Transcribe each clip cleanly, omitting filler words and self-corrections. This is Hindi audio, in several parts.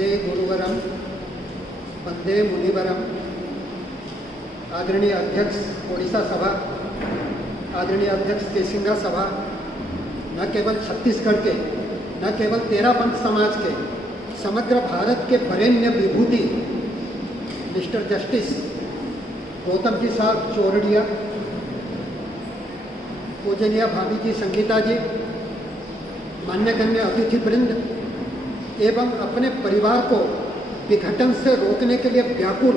वंदे गुरुवरम वंदे मुनिवरम। आदरणीय अध्यक्ष ओडिशा सभा, आदरणीय अध्यक्ष केसिंगा सभा, न केवल छत्तीसगढ़ के, न केवल तेरा पंथ समाज के, समग्र भारत के वरेण्य विभूति मिस्टर जस्टिस गौतम जी साहब चौरड़िया, पूजनीय भाभी जी संगीता जी, मान्यगण्य अतिथिवृंद एवं अपने परिवार को विघटन से रोकने के लिए व्याकुल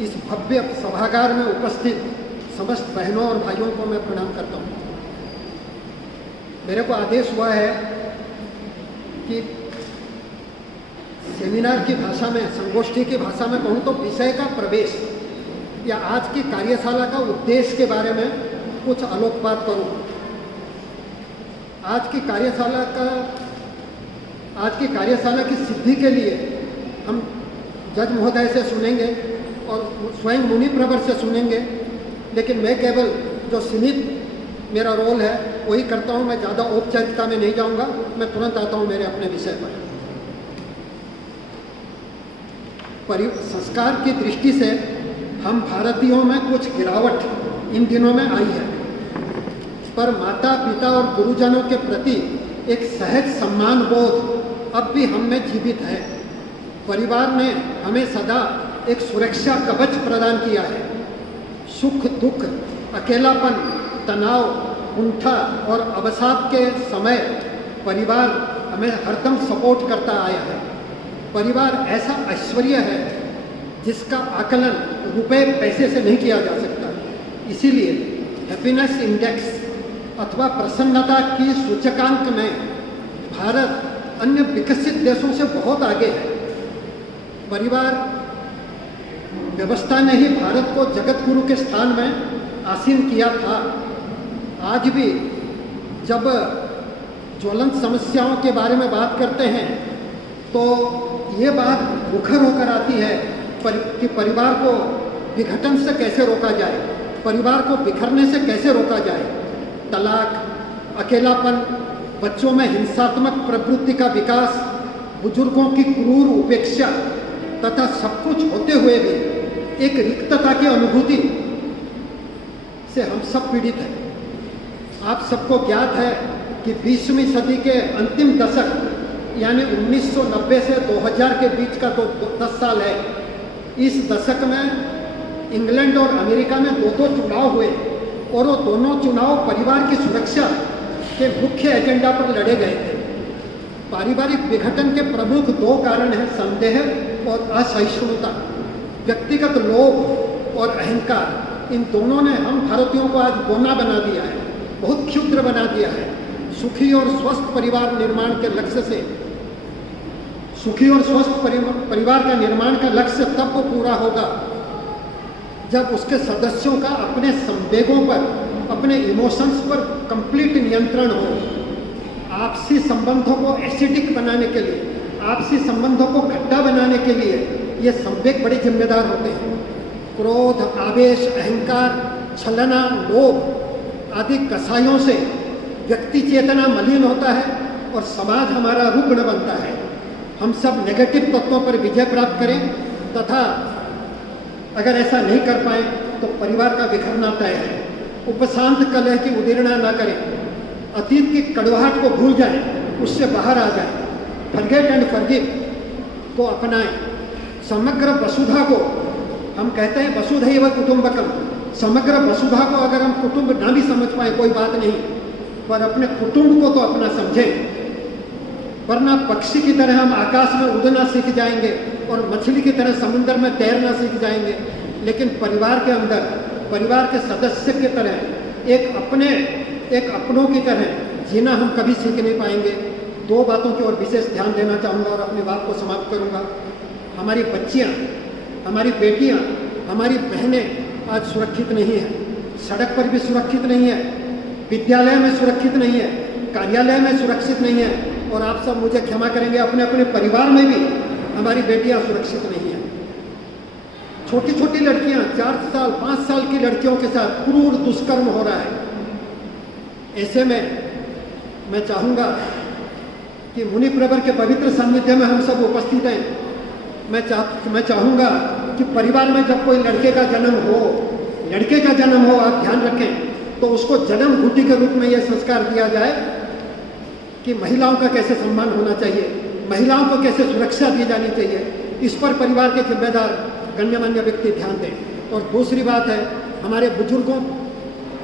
इस भव्य सभागार में उपस्थित समस्त बहनों और भाइयों को मैं प्रणाम करता हूँ। मेरे को आदेश हुआ है कि सेमिनार की भाषा में, संगोष्ठी की भाषा में कहूँ तो विषय का प्रवेश या आज की कार्यशाला का उद्देश्य के बारे में कुछ आलोकपात करूँ। आज की कार्यशाला की सिद्धि के लिए हम जज महोदय से सुनेंगे और स्वयं मुनि प्रवर से सुनेंगे, लेकिन मैं केवल जो सीमित मेरा रोल है वही करता हूँ। मैं ज़्यादा औपचारिकता में नहीं जाऊँगा, मैं तुरंत आता हूँ मेरे अपने विषय पर। संस्कार की दृष्टि से हम भारतीयों में कुछ गिरावट इन दिनों में आई है, पर माता पिता और गुरुजनों के प्रति एक सहज सम्मान बोध अब भी हम में जीवित है। परिवार ने हमें सदा एक सुरक्षा कवच प्रदान किया है। सुख दुख, अकेलापन, तनाव, कुंठा और अवसाद के समय परिवार हमें हरदम सपोर्ट करता आया है। परिवार ऐसा ऐश्वर्य है जिसका आकलन रुपए पैसे से नहीं किया जा सकता। इसीलिए हैप्पीनेस इंडेक्स अथवा प्रसन्नता की सूचकांक में भारत अन्य विकसित देशों से बहुत आगे है। परिवार व्यवस्था ने ही भारत को जगत गुरु के स्थान में आसीन किया था। आज भी जब ज्वलंत समस्याओं के बारे में बात करते हैं तो ये बात मुखर होकर आती है कि परिवार को विघटन से कैसे रोका जाए, परिवार को बिखरने से कैसे रोका जाए। तलाक, अकेलापन, बच्चों में हिंसात्मक प्रवृत्ति का विकास, बुजुर्गों की क्रूर उपेक्षा तथा सब कुछ होते हुए भी एक रिक्तता की अनुभूति से हम सब पीड़ित हैं। आप सबको ज्ञात है कि 20वीं सदी के अंतिम दशक यानी 1990 से 2000 के बीच का तो 10 साल है। इस दशक में इंग्लैंड और अमेरिका में दो चुनाव हुए और वो दोनों चुनाव परिवार की सुरक्षा के मुख्य एजेंडा पर लड़े गए थे। पारिवारिक विघटन के प्रमुख 2 कारण हैं, संदेह और असहिष्णुता। व्यक्तिगत लोभ और अहंकार, इन दोनों ने हम भारतीयों को आज बोना बना दिया है, बहुत क्षुद्र बना दिया है। सुखी और स्वस्थ परिवार निर्माण के लक्ष्य से, सुखी और स्वस्थ परिवार का निर्माण का लक्ष्य तब पूरा होगा जब उसके सदस्यों का अपने संवेगों पर, अपने इमोशंस पर कंप्लीट नियंत्रण हो। आपसी संबंधों को एसिडिक बनाने के लिए, आपसी संबंधों को खट्टा बनाने के लिए ये संवेग बड़े जिम्मेदार होते हैं। क्रोध, आवेश, अहंकार, छलना, लोभ आदि कसायों से व्यक्ति चेतना मलिन होता है और समाज हमारा रुग्ण बनता है। हम सब नेगेटिव तत्वों पर विजय प्राप्त करें तथा अगर ऐसा नहीं कर पाए तो परिवार का बिखरना तय है। उपशांत कलह की उदीर्णा न करें, अतीत की कड़वाहट को भूल जाएं, उससे बाहर आ जाएं, फॉरगेट एंड फॉरगिव को अपनाएं। समग्र वसुधा को हम कहते हैं वसुधैव कुटुंबकम, समग्र वसुधा को अगर हम कुटुंब ना भी समझ पाए कोई बात नहीं, पर अपने कुटुंब को तो अपना समझें, वरना पक्षी की तरह हम आकाश में उड़ना सीख जाएंगे और मछली की तरह समुद्र में तैरना सीख जाएंगे, लेकिन परिवार के अंदर, परिवार के सदस्य की तरह एक अपनों की तरह जीना हम कभी सीख नहीं पाएंगे। 2 बातों की ओर विशेष ध्यान देना चाहूँगा और अपनी बात को समाप्त करूँगा। हमारी बच्चियाँ, हमारी बेटियाँ, हमारी बहनें आज सुरक्षित नहीं हैं। सड़क पर भी सुरक्षित नहीं है, विद्यालय में सुरक्षित नहीं है, कार्यालय में सुरक्षित नहीं है, और आप सब मुझे क्षमा करेंगे, अपने अपने परिवार में भी हमारी बेटियाँ सुरक्षित नहीं हैं। छोटी छोटी लड़कियाँ, 4 साल 5 साल की लड़कियों के साथ क्रूर दुष्कर्म हो रहा है। ऐसे में मैं चाहूँगा कि मुनि प्रवर के पवित्र सान्निध्य में हम सब उपस्थित हैं। मैं चाहूँगा कि परिवार में जब कोई लड़के का जन्म हो, आप ध्यान रखें, तो उसको जन्म घुटी के रूप में यह संस्कार दिया जाए कि महिलाओं का कैसे सम्मान होना चाहिए, महिलाओं को कैसे सुरक्षा दी जानी चाहिए। इस पर परिवार के जिम्मेदार गण्यमान्य व्यक्ति ध्यान दें। और दूसरी बात है, हमारे बुजुर्गों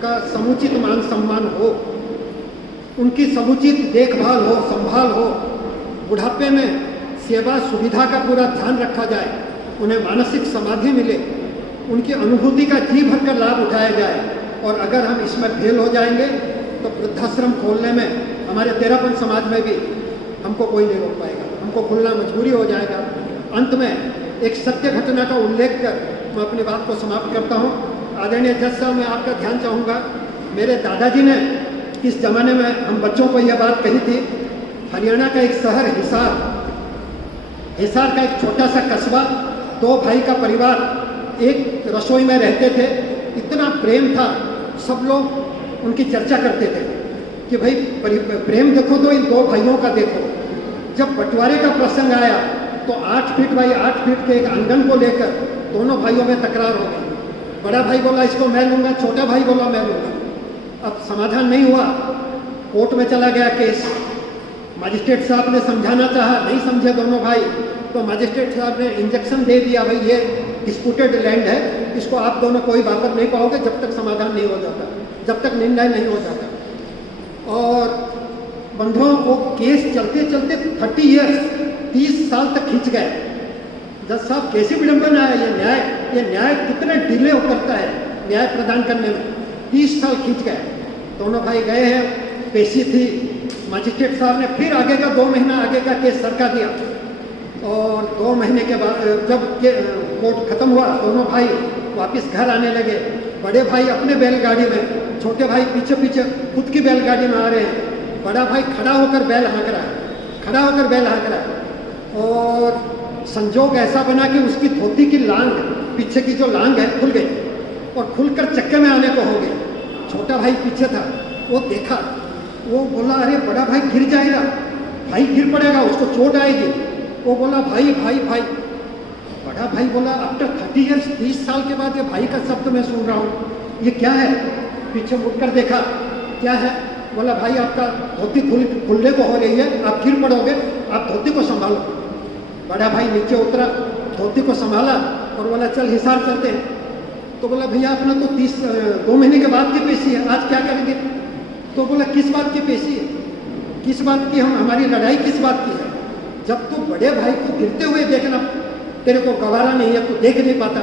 का समुचित मान सम्मान हो, उनकी समुचित देखभाल हो, संभाल हो, बुढ़ापे में सेवा सुविधा का पूरा ध्यान रखा जाए, उन्हें मानसिक समाधि मिले, उनकी अनुभूति का जी भरकर लाभ उठाया जाए। और अगर हम इसमें फेल हो जाएंगे तो वृद्धाश्रम खोलने में हमारे तेरापन समाज में भी हमको कोई नहीं रोक पाएगा, हमको खुलना मजबूरी हो जाएगा। अंत में एक सत्य घटना का उल्लेख कर मैं अपनी बात को समाप्त करता हूँ। आदरणीय जज साहब, मैं आपका ध्यान चाहूँगा, मेरे दादाजी ने इस ज़माने में हम बच्चों को यह बात कही थी। हरियाणा का एक शहर हिसार का एक छोटा सा कस्बा, 2 भाई का परिवार एक रसोई में रहते थे। इतना प्रेम था, सब लोग उनकी चर्चा करते थे कि भाई प्रेम देखो तो इन 2 भाइयों का देखो। जब बंटवारे का प्रसंग आया तो 8 फीट बाई 8 फीट के एक आंगन को लेकर दोनों भाइयों में तकरार हो गई। बड़ा भाई बोला इसको मैं लूँगा, छोटा भाई बोला मैं लूँगा। अब समाधान नहीं हुआ, कोर्ट में चला गया केस। मजिस्ट्रेट साहब ने समझाना चाहा, नहीं समझे दोनों भाई, तो मजिस्ट्रेट साहब ने इंजेक्शन दे दिया, भाई ये डिस्प्यूटेड लैंड है, इसको आप दोनों कोई वापस नहीं पाओगे जब तक समाधान नहीं हो जाता, जब तक निर्णय नहीं हो जाता। और बंधुओं, वो केस चलते चलते 30 ईयर्स 30 साल तक खींच गए। जज साहब, कैसी विडंबना है ये न्याय कितने डिले करता है न्याय प्रदान करने में। 30 साल खींच गए। दोनों भाई गए हैं, पेशी थी, मजिस्ट्रेट साहब ने फिर आगे का 2 महीना आगे का केस सरका दिया। और 2 महीने के बाद जब कोर्ट खत्म हुआ, दोनों भाई वापस घर आने लगे। बड़े भाई अपने बैलगाड़ी में, छोटे भाई पीछे पीछे खुद की बैलगाड़ी में आ रहे हैं। बड़ा भाई खड़ा होकर बैल हाँक रहा है, और संजोग ऐसा बना कि उसकी धोती की लांग, पीछे की जो लांग है, खुल गई और खुलकर चक्के में आने को हो गई। छोटा भाई पीछे था, वो देखा, वो बोला अरे बड़ा भाई गिर जाएगा, भाई गिर पड़ेगा, उसको चोट आएगी। वो बोला भाई भाई भाई। बड़ा भाई बोला आफ्टर 30 ईयर्स, 30 साल के बाद ये भाई का शब्द मैं सुन रहा हूँ, ये क्या है? पीछे मुड़कर देखा, क्या है? बोला भाई आपका धोती खुलने को हो रही है, आप गिर पड़ोगे, आप धोती को संभालो। बड़ा भाई नीचे उतरा, धोती को संभाला और बोला चल हिसार चलते हैं। तो बोला भैया अपना तो 2 महीने के बाद की पेशी है, आज क्या करेंगे? तो बोला किस बात की पेशी है, किस बात की, हमारी लड़ाई किस बात की है? जब तू बड़े भाई को गिरते हुए देखना तेरे को गवारा नहीं है, तू देख नहीं पाता,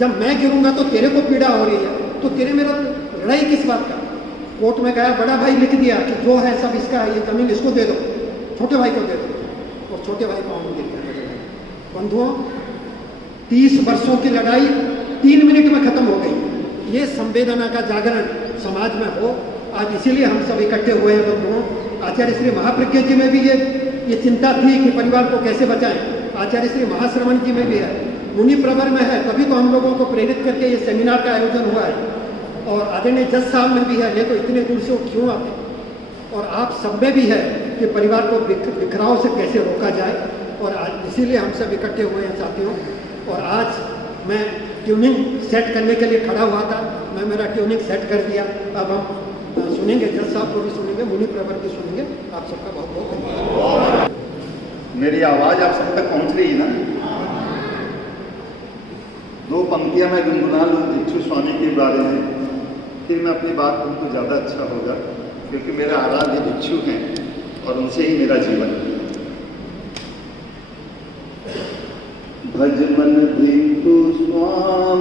जब मैं गिरूंगा तो तेरे को पीड़ा हो रही है, तो तेरे मेरा लड़ाई किस बात का? कोर्ट में गया, बड़ा भाई लिख दिया कि जो है सब इसका है, ये जमीन इसको दे दो, छोटे भाई को दे दो, और छोटे भाई को हम गिर गया। बंधुओं, 30 वर्षों की लड़ाई 3 मिनट में खत्म हो गई। ये संवेदना का जागरण समाज में हो, आज इसीलिए हम सब इकट्ठे हुए हैं। बंधुओं, आचार्य श्री महाप्रज्ञ जी में भी ये चिंता थी कि परिवार को कैसे बचाएं। आचार्य श्री महाश्रवण जी में भी है, मुनि प्रवर में है, तभी तो हम लोगों को प्रेरित करके ये सेमिनार का आयोजन हुआ है। और आदरणीय जज साहब में भी है, नहीं तो इतने दूर से वो क्यों आते? और आप सब में भी है कि परिवार को बिखराव से कैसे रोका जाए। और आज इसीलिए हम सब इकट्ठे हुए हैं साथियों। और आज मैं ट्यूनिंग सेट करने के लिए खड़ा हुआ था, मैं मेरा ट्यूनिंग सेट कर दिया। अब हम सुनेंगे, जज साहब को भी सुनेंगे, मुनि प्रवर की सुनेंगे। आप सबका बहुत बहुत धन्यवाद। मेरी आवाज़ आप सब तक पहुंच रही है ना? 2 पंक्तियां मैं गुनगुना लूँ भिक्षु स्वामी के बारे में, फिर मैं अपनी बात करूँ तो ज़्यादा अच्छा होगा, क्योंकि मेरे आराध्य भिक्षु हैं और उनसे ही मेरा जीवन है। भज मन भिक्षु स्वाम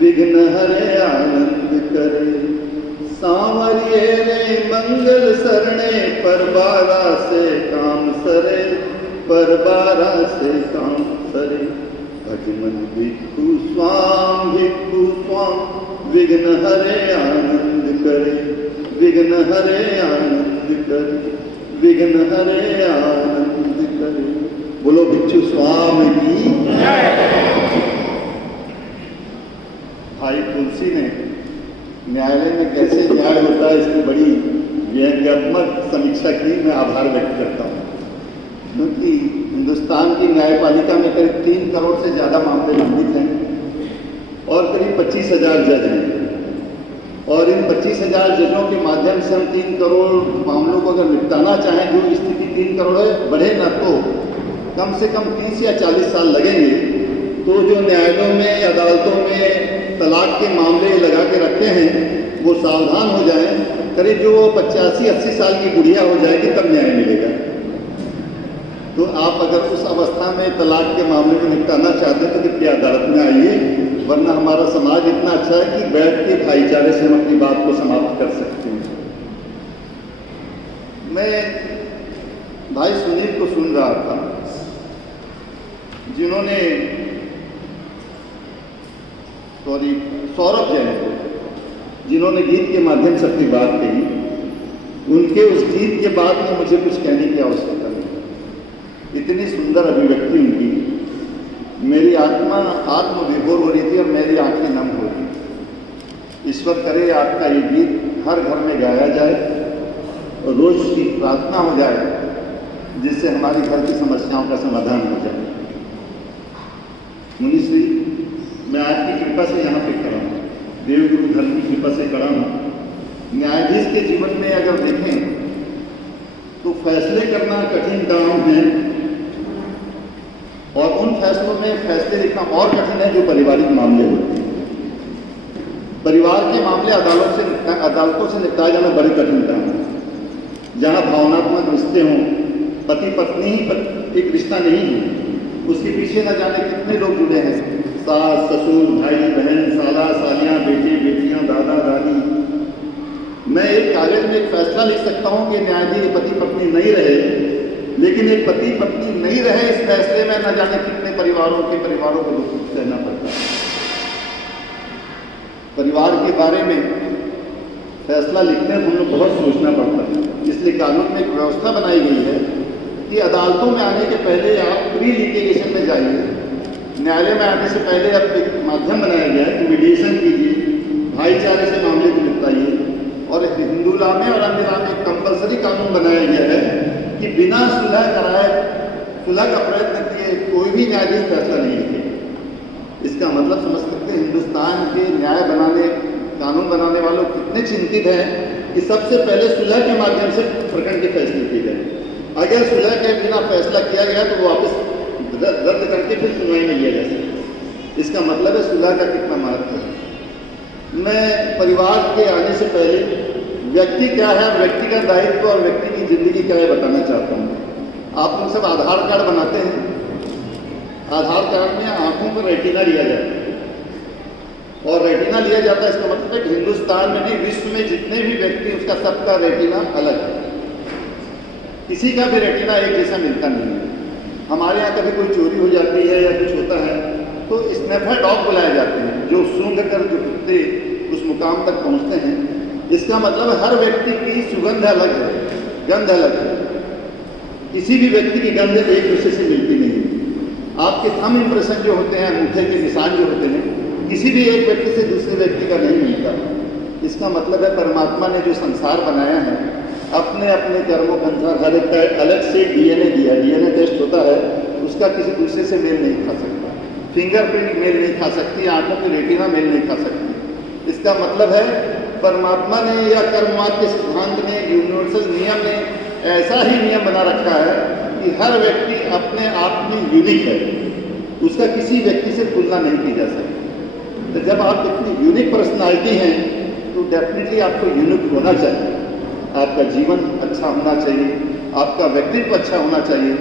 विघ्न हरे आनंद करे, सांवरिये ने मंगल सरणे, परबारा से काम सरे, परबारा से काम सरे। भज मन भिक्षु स्वाम विघ्न हरे आनंद करे, विघ्न हरे आनंद करे, विघ्न हरे आनंद करे। बोलो भिक्षु स्वामी की। भाई तुलसी ने न्यायालय में कैसे न्याय होता है इसकी बड़ी व्यंग्यात्मक समीक्षा की मैं आभार व्यक्त करता हूँ, क्योंकि हिंदुस्तान की न्यायपालिका में करीब 3 करोड़ से ज़्यादा मामले लंबित हैं और करीब 25,000 जज हैं। और इन 25,000 जजों के माध्यम से हम 3 करोड़ मामलों को अगर निपटाना चाहें, जो स्थिति 3 करोड़ है, बढ़े ना तो कम से कम 30 या 40 साल लगेंगे। तो जो न्यायालयों में, अदालतों में तलाक के मामले लगा के रखे हैं, वो सावधान हो जाएं। करीब जो 85-80 साल की बुढ़िया हो जाएगी तब न्याय मिलेगा। तो आप अगर उस अवस्था में तलाक के मामले को निपटाना चाहते हैं तो कृपया अदालत में आइए, वरना हमारा समाज इतना अच्छा है कि बैठ के भाईचारे से हम अपनी बात को समाप्त कर सकते हैं। मैं भाई सुनील को सुन रहा था, जिन्होंने सौरभ जैन को, जिन्होंने गीत के माध्यम से अपनी बात कही। उनके उस गीत के बाद में मुझे कुछ कहने की आवश्यकता नहीं। इतनी सुंदर अभिव्यक्ति उनकी, मेरी आत्मा आत्मविभोर हो रही थी और मेरी आंखें नम हो रही। ईश्वर करे आपका ये गीत हर घर में गाया जाए और रोज की प्रार्थना हो जाए, जिससे हमारी घर की समस्याओं का समाधान हो जाए। मुनिश्री, मैं आपकी कृपा से यहाँ पे खड़ा हूँ, देवगुरु धर्म की कृपा से खड़ा हूँ। न्यायाधीश के जीवन में अगर देखें तो फैसले करना कठिन काम है, और उन फैसलों में फैसले लिखना और कठिन है जो पारिवारिक मामले होते हैं। परिवार के मामले अदालतों से निपटाया जाना बड़े कठिन काम है। जहाँ भावनात्मक रिश्ते हों, पति पत्नी ही एक रिश्ता नहीं है, उसके पीछे न जाने कितने लोग जुड़े हैं, सास ससुर, भाई बहन, साला सालियाँ, बेटे बेटियाँ, दादा दादी। मैं एक कागज में एक फैसला लिख सकता हूँ कि न्यायाधीश पति पत्नी नहीं रहे, लेकिन एक पति पत्नी नहीं रहे, इस फैसले में न जाने कितने परिवारों को दुख सहना पड़ता है। परिवार के बारे में फैसला लिखने में हम लोग बहुत सोचना पड़ता है। इसलिए कानून में एक व्यवस्था बनाई गई है कि अदालतों में आने के पहले आप प्री लिटिगेशन में जाइए। न्यायालय में आने से पहले अब एक माध्यम बनाया गया है कि मीडिएशन कीजिए, भाईचारे से मामले को निपटाइए। और हिंदू लॉ में और अन्य लॉ में एक कंपल्सरी कानून बनाया गया है कि बिना सुलह कराए, सुलह का प्रयत्न किए कोई भी न्यायाधीश फैसला नहीं लिखे। इसका मतलब समझ सकते हैं हिंदुस्तान के न्याय बनाने, कानून बनाने वालों कितने चिंतित हैं कि सबसे पहले सुलह के माध्यम से प्रकरण के फैसले किए जाए। अगर सुलह के बिना फैसला किया गया तो वापस रद्द करके फिर सुनवाई में लिया जा सकता। इसका मतलब है सुलह का कितना महत्व है। मैं परिवार के आने से पहले व्यक्ति क्या है, व्यक्ति का दायित्व और व्यक्ति की जिंदगी क्या है बताना चाहता हूँ। आप लोग सब आधार कार्ड बनाते हैं। आधार कार्ड में आंखों पर रेटिना लिया जाता है, और रेटिना लिया जाता है, इसका मतलब है कि हिंदुस्तान में नहीं, विश्व में जितने भी व्यक्ति, उसका सबका रेटिना अलग है। किसी का भी रेटिना एक जैसा मिलता नहीं है। हमारे यहाँ कभी कोई चोरी हो जाती है या कुछ होता है तो स्नैफर डॉग बुलाए जाते हैं, जो सूंघ कर जो कुत्ते उस मुकाम तक पहुँचते हैं। इसका मतलब हर व्यक्ति की सुगंध अलग है, गंध अलग है। किसी भी व्यक्ति की गंध एक दूसरे से मिलती नहीं है। आपके थंब इंप्रेशन जो होते हैं, अंगूठे के निशान जो होते हैं, किसी भी एक व्यक्ति से दूसरे व्यक्ति का नहीं मिलता। इसका मतलब है परमात्मा ने जो संसार बनाया है, अपने अपने कर्मों के अनुसार हर एक का अलग से डीएनए दिया। डीएनए टेस्ट होता है, उसका किसी दूसरे से मेल नहीं खा सकता। फिंगरप्रिंट मेल नहीं खा सकती, आंखों की रेटिना मेल नहीं खा सकती। इसका मतलब है परमात्मा ने या कर्मवाद के सिद्धांत ने, यूनिवर्सल नियम ने ऐसा ही नियम बना रखा है कि हर व्यक्ति अपने आप में यूनिक है, उसका किसी व्यक्ति से तुलना नहीं की जा सकती। तो जब आप इतनी यूनिक पर्सनालिटी हैं तो डेफिनेटली आपको यूनिक होना चाहिए। आपका जीवन अच्छा होना चाहिए, आपका व्यक्तित्व अच्छा होना चाहिए,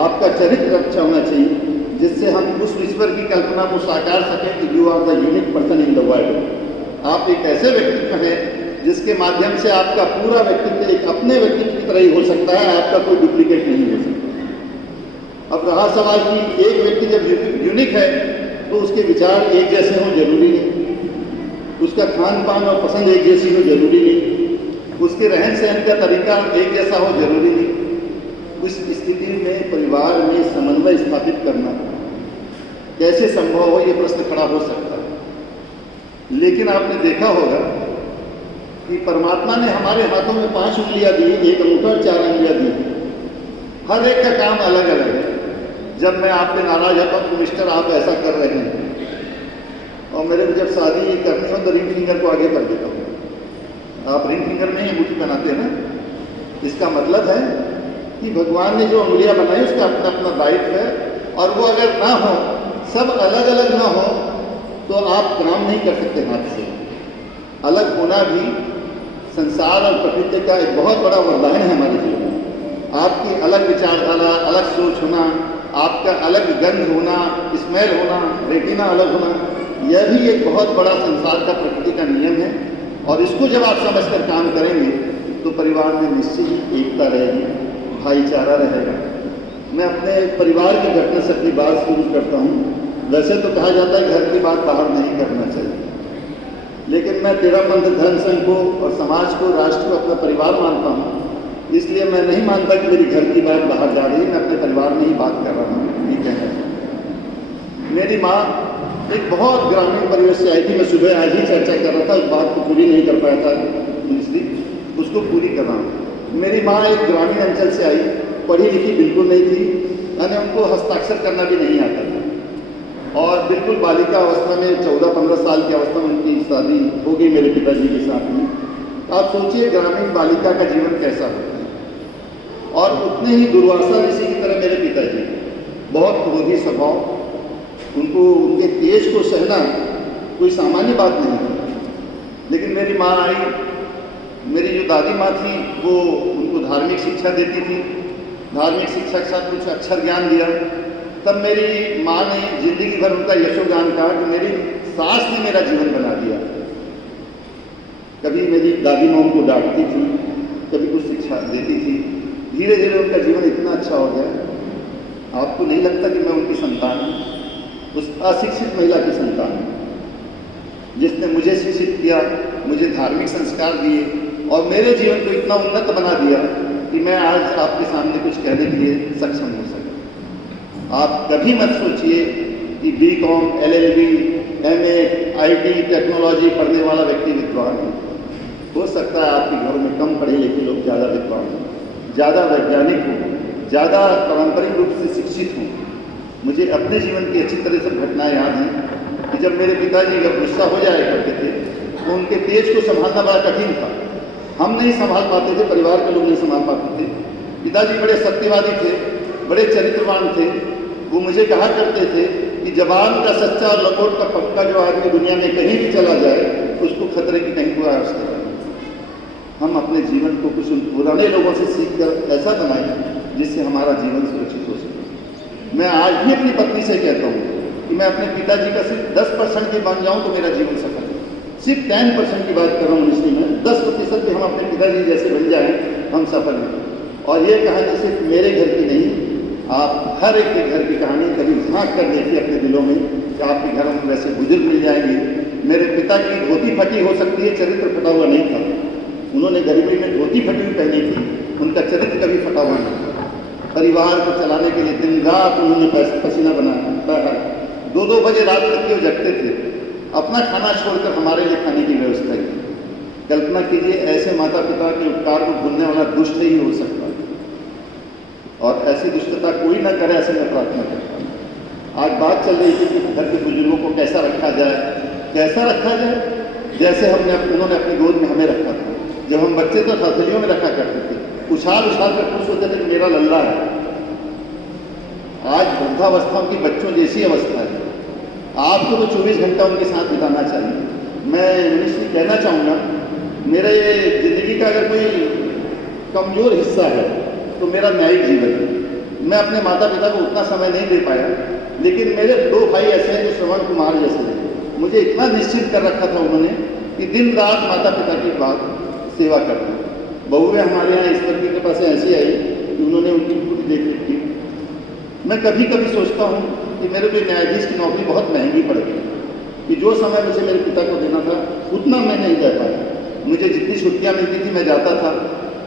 आपका चरित्र अच्छा होना चाहिए, जिससे हम उस ईश्वर की कल्पना को साकार सकें कि you are the unique person in the world. आप एक ऐसे व्यक्तित्व हैं जिसके माध्यम से आपका पूरा व्यक्तित्व एक अपने व्यक्तित्व की तरह ही हो सकता है, आपका कोई डुप्लीकेट नहीं हो सकता। अब रहा सवाल कि एक व्यक्ति जब यूनिक है तो उसके विचार एक जैसे हों जरूरी नहीं, उसका खान पान और पसंद एक जैसी हो जरूरी नहीं, उसके रहन सहन का तरीका एक जैसा हो जरूरी नहीं। उस स्थिति में परिवार में समन्वय स्थापित करना कैसे संभव हो, ये प्रश्न खड़ा हो सकता है। लेकिन आपने देखा होगा कि परमात्मा ने हमारे हाथों में 5 उंगलियां दी, एक अंगूठा और 4 उंगलियां दी। हर एक का काम अलग अलग है। जब मैं आप पे नाराज होता हूँ तो मिस्टर आप ऐसा कर रहे हैं, और मेरे को जब शादी करनी हो तो रिंग फिंगर को आगे कर देता हूँ। आप रिंग फिंगर में ही अंगूठी बनाते हैं ना, इसका मतलब है कि भगवान ने जो उंगलियां बनाई उसका अपना अपना दायित्व है, और वो अगर ना हो, सब अलग अलग ना हो, तो आप काम नहीं कर सकते हाथ से। अलग होना भी संसार और प्रकृति का एक बहुत बड़ा वरदान है हमारे जीवन में। आपकी अलग विचारधारा, अलग सोच होना, आपका अलग गंध होना, स्मेल होना, रेटिना अलग होना, यह भी एक बहुत बड़ा संसार का प्रकृति का नियम है। और इसको जब आप समझकर काम करेंगे तो परिवार में निश्चित ही एकता रहेगी, भाईचारा रहेगा। मैं अपने परिवार की घटना से अपनी बात शुरू करता हूँ। वैसे तो कहा जाता है घर की बात बाहर नहीं करना चाहिए, लेकिन मैं तेरापंथ धर्म संघ को और समाज को, राष्ट्र को अपना परिवार मानता हूँ। इसलिए मैं नहीं मानता कि मेरी घर की बात बाहर जा रही है, मैं अपने परिवार में ही बात कर रहा हूँ। ये कहना, मेरी माँ एक बहुत ग्रामीण परिवेश से आई थी। मैं सुबह आज ही चर्चा कर रहा था, उस बात को पूरी नहीं कर पाया था, इसलिए उसको पूरी कर रहा हूँ। मेरी माँ एक ग्रामीण अंचल से आई, पढ़ी लिखी बिल्कुल नहीं थी, यानी उनको हस्ताक्षर करना भी नहीं आता था, और बिल्कुल बालिका अवस्था में 14-15 साल की अवस्था में उनकी शादी हो गई मेरे पिताजी के साथ में। आप सोचिए ग्रामीण बालिका का जीवन कैसा होता है। और उतने ही दुर्वासा ऋषि की तरह मेरे पिताजी, बहुत क्रोधी स्वभाव, उनको उनके तेज को सहना कोई सामान्य बात नहीं थी। लेकिन मेरी माँ आई, मेरी जो दादी माँ थी वो उनको धार्मिक शिक्षा देती थी, धार्मिक शिक्षा के साथ कुछ अक्षर ज्ञान दिया। तब मेरी माँ ने जिंदगी भर उनका यशोगान कहा कि मेरी सास ने मेरा जीवन बना दिया। कभी मेरी दादी माँ उनको डांटती थी, कभी कुछ शिक्षा देती थी। धीरे धीरे उनका जीवन इतना अच्छा हो गया। आपको नहीं लगता कि मैं उनकी संतान हूँ, उस अशिक्षित महिला की संतान हूँ जिसने मुझे शिक्षित किया, मुझे धार्मिक संस्कार दिए और मेरे जीवन को इतना उन्नत बना दिया कि मैं आज आपके सामने कुछ कहने के लिए सक्षम हो सका। आप कभी मत सोचिए कि BCom, LLB, MA, IT, technology पढ़ने वाला व्यक्ति विद्वान है। हो सकता है आपके घरों में कम पढ़े लिखे लोग ज़्यादा विद्वान हों, ज़्यादा वैज्ञानिक हों, ज़्यादा पारंपरिक रूप से शिक्षित हों। मुझे अपने जीवन की अच्छी तरह से घटनाएं याद हैं कि जब मेरे पिताजी जब गुस्सा हो जाया करते थे तो उनके तेज को संभालना बड़ा कठिन था। हम नहीं संभाल पाते थे, परिवार के लोग नहीं संभाल पाते थे। पिताजी बड़े सत्यवादी थे, बड़े चरित्रवान थे। वो मुझे कहा करते थे कि जबान का सच्चा और लंगोट का पक्का जो आदमी दुनिया में कहीं भी चला जाए उसको खतरे की कहीं कोई आवश्यकता नहीं। हम अपने जीवन को कुछ उन पुराने लोगों से सीख कर ऐसा बनाएं जिससे हमारा जीवन सुरक्षित हो सके। मैं आज भी अपनी पत्नी से कहता हूँ कि मैं अपने पिताजी का सिर्फ 10% भी बन जाऊँ तो मेरा जीवन सफल है। सिर्फ 10% की बात कर रहा हूँ इसलिए मैं 10% भी हम अपने पिताजी जैसे बन जाएं हम सफल हैं। और ये कहानी सिर्फ मेरे घर की नहीं, आप हर एक के घर की कहानी कभी झांक कर देखिए अपने दिलों में कि आपके घरों में वैसे बुजुर्ग मिल जाएंगे। मेरे पिता की धोती फटी हो सकती है, चरित्र फटा हुआ नहीं था। उन्होंने गरीबी में धोती फटी हुई पहनी थी, उनका चरित्र कभी फटा हुआ नहीं था। परिवार को चलाने के लिए दिन रात उन्होंने पसीना बनाया, 2-2 बजे रात तक के वो जगते थे, अपना खाना छोड़कर हमारे लिए खाने की व्यवस्था की। कल्पना कीजिए ऐसे माता पिता के उपकार को भूलने वाला दुष्ट ही हो सकता है, और ऐसी दुष्टता कोई ना करे ऐसे मैं प्रार्थना करता हूँ। आज बात चल रही थी कि घर के बुजुर्गों को कैसा रखा जाए, कैसा रखा जाए। जैसे उन्होंने अपनी गोद में हमें रखा था, जब हम बच्चे तो हथेलियों में रखा करते थे, उछाल कर खुश होते थे कि मेरा लल्ला है। आज वृद्धावस्था उनकी बच्चों जैसी अवस्था है, आपको तो 24 घंटा उनके साथ बिताना चाहिए। मैं मनुष्य कहना चाहूँगा, मेरे जिंदगी का अगर कोई कमज़ोर हिस्सा है तो मेरा न्यायिक जीवन है। मैं अपने माता पिता को उतना समय नहीं दे पाया, लेकिन मेरे 2 भाई ऐसे हैं जो श्रवण कुमार जैसे हैं। मुझे इतना निश्चित कर रखा था उन्होंने कि दिन रात माता पिता की बात सेवा करना। बहुएं हमारे यहाँ ईश्वर की कृपा से ऐसी आई कि उन्होंने उनकी पूरी देखरेख की। मैं कभी कभी सोचता हूँ कि मेरे को न्यायाधीश की नौकरी बहुत महंगी पड़ गई, कि जो समय मुझे मेरे पिता को देना था उतना मैं नहीं दे पाया। मुझे जितनी छुट्टियाँ मिलती थी मैं जाता था।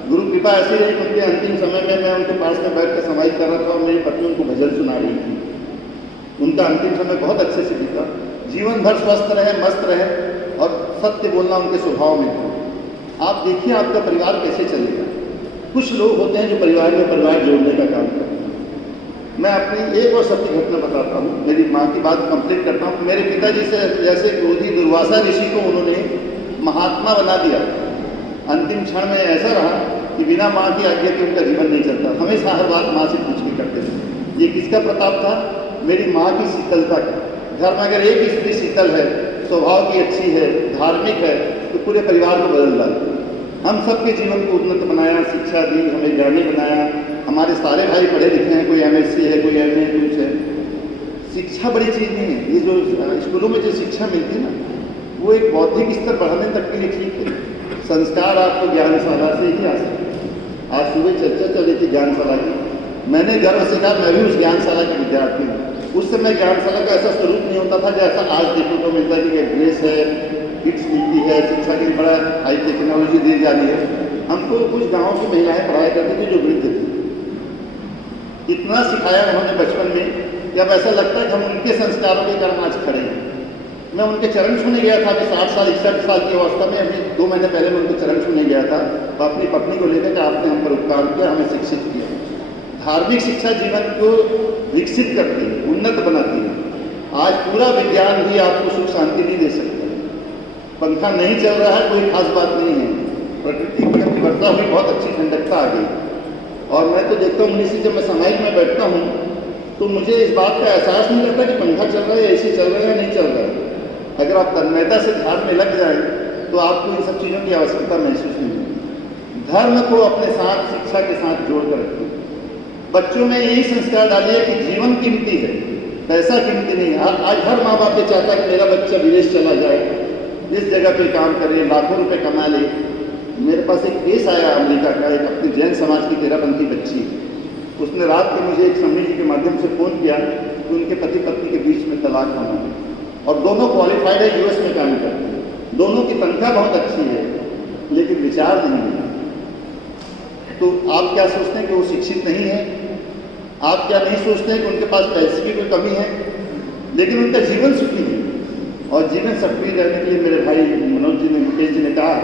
गुरु कृपा ऐसी रही कि उनके अंतिम समय में मैं उनके पास में बैठ कर समाई कर रहा था और मेरी पत्नी उनको भजन सुना रही थी। उनका अंतिम समय बहुत अच्छे से बीता। जीवन भर स्वस्थ रहे, मस्त रहे, और सत्य बोलना उनके स्वभाव में था। आप देखिए आपका परिवार कैसे चलेगा। कुछ लोग होते हैं जो परिवार में परिवार जोड़ने का काम करते हैं। मैं अपनी एक और सत्य घटना बताता हूँ, मेरी माँ की बात कंप्लीट करता हूँ। मेरे पिताजी से जैसे क्रोधी दुर्वासा ऋषि को उन्होंने महात्मा बना दिया, अंतिम क्षण में ऐसा रहा कि बिना माँ की आज्ञा के उनका जीवन नहीं चलता, हमेशा हर बात माँ से पूछ के करते थे। ये किसका प्रताप था? मेरी माँ की शीतलता का। घर में अगर एक स्त्री शीतल है, स्वभाव की अच्छी है, धार्मिक है, तो पूरे परिवार को बदल डालती। हम सबके जीवन को उन्नत बनाया, शिक्षा दी, हमें ज्ञानी बनाया। हमारे सारे भाई पढ़े लिखे हैं, कोई MSc है, कोई MA कुछ है। शिक्षा बड़ी चीज़ नहीं है। ये जो स्कूलों में जो शिक्षा मिलती है ना, वो एक बौद्धिक स्तर बढ़ाने तक के लिए ठीक है। संस्कार आपको ज्ञानशाला से ही आ सकते हैं। आज सुबह चर्चा चल रही थी ज्ञानशाला की, मैंने गर्व से कहा मैं भी उस ज्ञानशाला का विद्यार्थी हूँ। उस समय ज्ञानशाला का ऐसा स्वरूप नहीं होता था जैसा आज देखने को मिलता है कि ड्रेस है, किट्स मिलती है, शिक्षा की बड़ा हाई टेक्नोलॉजी दी जा रही है। हमको कुछ गाँव की महिलाएं पढ़ाया करती थी जो वृद्ध थी। इतना सिखाया उन्होंने बचपन में कि अब ऐसा लगता है कि हम उनके संस्कारों के कारण आज खड़े हैं। मैं उनके चरण छूने गया था कि 60 साल 61 साल की अवस्था में, अभी 2 महीने पहले मैं उनके चरण छूने गया था। तो अपनी पत्नी को लेकर के आपने हम पर उपकार किया, हमें शिक्षित किया। धार्मिक शिक्षा जीवन को विकसित करती है, उन्नत बनाती है। आज पूरा विज्ञान भी आपको सुख शांति नहीं दे सकता। पंखा नहीं चल रहा है, कोई खास बात नहीं है। प्रकृति की विवर्ता हुई बहुत अच्छी ठंडकता आ गई। और मैं तो देखता हूँ उन्हीं से, जब मैं सामायिक में बैठता हूँ तो मुझे इस बात का एहसास नहीं रहता कि पंखा चल रहा है, AC चल रहा है या नहीं चल रहा है। अगर आप तन्मयता से ध्यान में लग जाए तो आपको इन सब चीज़ों की आवश्यकता महसूस नहीं होती। धर्म को अपने साथ, शिक्षा के साथ जोड़ कर रखें। बच्चों में यही संस्कार डालिए कि जीवन कीमती है, पैसा कीमती नहीं है। आज हर माँ बाप ये चाहता है कि मेरा बच्चा विदेश चला जाए, इस जगह पे काम करे, लाखों रुपए कमा ले। मेरे पास एक केस आया अमेरिका का, एक अपने जैन समाज की तेरापंथी बच्ची, उसने रात को मुझे एक स्वामी जी के माध्यम से फ़ोन किया कि उनके पति पत्नी के बीच में तलाक होना है और दोनों क्वालिफाइड है, US में काम करते हैं, दोनों की तनख्वाह बहुत अच्छी है, लेकिन विचार नहीं है। तो आप क्या सोचते हैं कि वो शिक्षित नहीं है? आप क्या नहीं सोचते हैं कि उनके पास पैसे की कोई कमी है? लेकिन उनका जीवन सुखी है। और जीवन सक्रिय रहने के लिए मेरे भाई मनोज जी ने, मुकेश जी ने कहा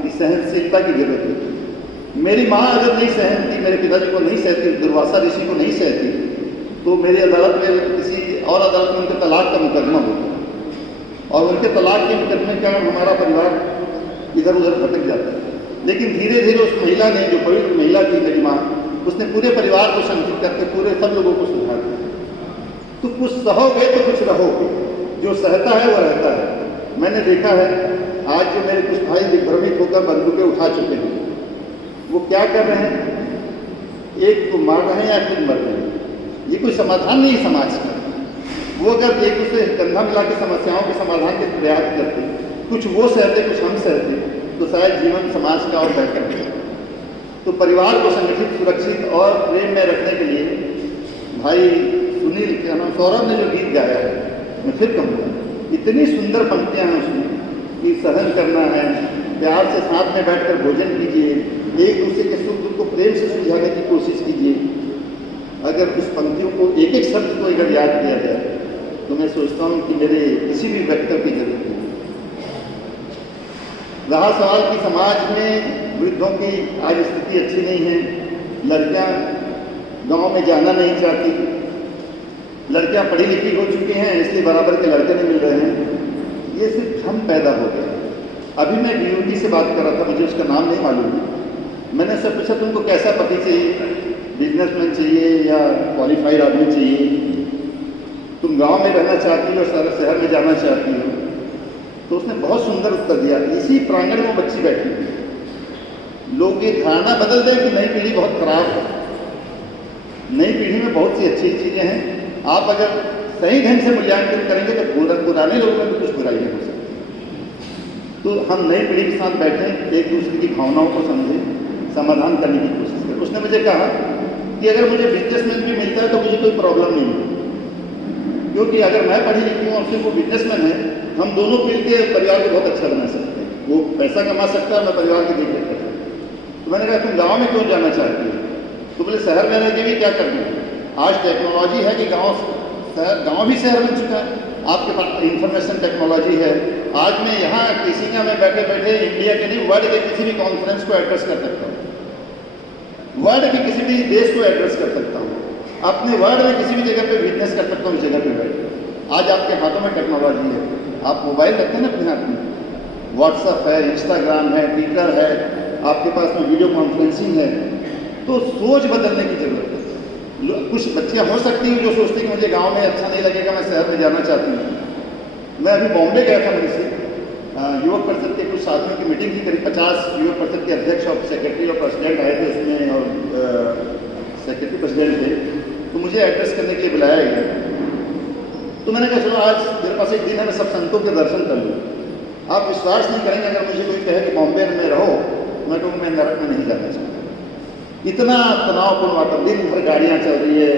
कि सहनशीलता की जरूरत है। मेरी माँ अगर नहीं सहती, मेरे पिताजी को नहीं सहती, दुर्वासा ऋषि को नहीं सहती, तो मेरी अदालत में, किसी और अदालत में उनके तलाक का मुकदमा होता और उनके तलाक के मुकदमे के कारण हमारा परिवार इधर उधर भटक जाता है। लेकिन धीरे धीरे उस महिला ने, जो पवित्र महिला थी मेरी माँ, उसने पूरे परिवार को संगठित करके पूरे सब लोगों को सुधार दिया। तो कुछ सहोगे तो कुछ रहोगे। जो सहता है वो रहता है। मैंने देखा है आज जो मेरे कुछ भाई दिग्भ्रमित होकर बंदूकें उठा चुके हैं, वो क्या कर रहे हैं? एक को मार रहे हैं या खुद मर रहे हैं। ये कोई समाधान नहीं समाज का। वो अगर एक दूसरे कंधा मिला के समस्याओं के समाधान के प्रयास करते, कुछ वो सहते कुछ हम सहते, तो शायद जीवन समाज का और बेहतर है। तो परिवार को संगठित, सुरक्षित और प्रेम में रखने के लिए भाई सुनील, क्या नाम, सौरभ ने जो गीत गाया है, मैं फिर कहूँगा, इतनी सुंदर पंक्तियाँ हैं उसमें कि सहन करना है, प्यार से साथ में बैठकर भोजन कीजिए, एक दूसरे के सुख दुख को प्रेम से सुलझाने की कोशिश कीजिए। अगर उस पंक्तियों को, एक एक शब्द को अगर याद किया जाए, तो मैं सोचता हूँ कि मेरे किसी भी वक्तव्य की जरूरत नहीं। रहा सवाल कि समाज में वृद्धों की आज स्थिति अच्छी नहीं है, लड़कियां गांव में जाना नहीं चाहती, लड़कियां पढ़ी लिखी हो चुकी हैं इसलिए बराबर के लड़के नहीं मिल रहे हैं। ये सिर्फ हम पैदा हो गए। अभी मैं DOT से बात कर रहा था, मुझे उसका नाम नहीं मालूम। मैंने उससे पूछा तुमको कैसा पति चाहिए, बिजनेसमैन चाहिए या क्वालिफाइड आदमी चाहिए, तुम गाँव में रहना चाहती हो और शहर में जाना चाहती हो? तो उसने बहुत सुंदर उत्तर दिया। इसी प्रांगण में बच्ची बैठी थी। लोग ये धारणा बदल दें कि नई पीढ़ी बहुत खराब है। नई पीढ़ी में बहुत सी अच्छी चीज़ें हैं। आप अगर सही ढंग से मूल्यांकन करेंगे तो पुराने लोगों में भी कुछ बुराई नहीं हो सकती। तो हम नई पीढ़ी के साथ बैठें, एक दूसरे की भावनाओं को समझें, समाधान करने की कोशिश करें। उसने मुझे कहा कि अगर मुझे बिजनेसमैन भी मिलता है तो मुझे कोई प्रॉब्लम नहीं है, क्योंकि अगर मैं पढ़ी लिखी हूँ और फिर वो बिजनेसमैन है, हम दोनों मिलकर परिवार को बहुत अच्छा बना सकते हैं। वो पैसा कमा सकता है, मैं परिवार की देख रेख करता हूँ। तो मैंने कहा तुम गाँव में क्यों जाना चाहती हो? तो बोले शहर में रह के भी क्या करना है। आज टेक्नोलॉजी है कि गाँव भी शहर बन चुका है। आपके पास इंफॉर्मेशन टेक्नोलॉजी है, आज मैं यहाँ केसिंगा में बैठे बैठे इंडिया के नहीं वर्ल्ड के किसी भी कॉन्फ्रेंस को एड्रेस कर सकता हूँ, वर्ल्ड के किसी भी देश को एड्रेस कर सकता हूँ, अपने वर्ल्ड में किसी भी जगह पे बिजनेस कर सकता हूँ उस जगह पे बैठ। आज आपके हाथों में टेक्नोलॉजी है, आप मोबाइल रखते हैं ना अपने हाथ में, व्हाट्सअप है, इंस्टाग्राम है, ट्विटर है, आपके पास में वीडियो कॉन्फ्रेंसिंग है, तो सोच बदलने की जरूरत है। कुछ बच्चियाँ हो सकती हैं जो सोचती हैं कि मुझे गांव में अच्छा नहीं लगेगा, मैं शहर में जाना चाहती हूँ। मैं अभी बॉम्बे गया था मेरे से युवक परिषद के कुछ साथियों की मीटिंग थी, करीब 50 युवक परिषद के अध्यक्ष और सेक्रेटरी और प्रेसिडेंट आए थे उसमें, और सेक्रेटरी प्रेसिडेंट थे, तो मुझे एड्रेस करने के लिए बुलाया गया। तो मैंने कहा चलो आज मेरे पास एक दिन है, मैं सब संतों के दर्शन कर लूँ। आप विश्वास नहीं करेंगे अगर मुझे कोई कहे कि बॉम्बे में रहो, मैं कहूँ मैं नरक में नहीं जाना चाहता। इतना तनावपूर्ण वातावरण, दिन भर गाड़ियाँ चल रही है,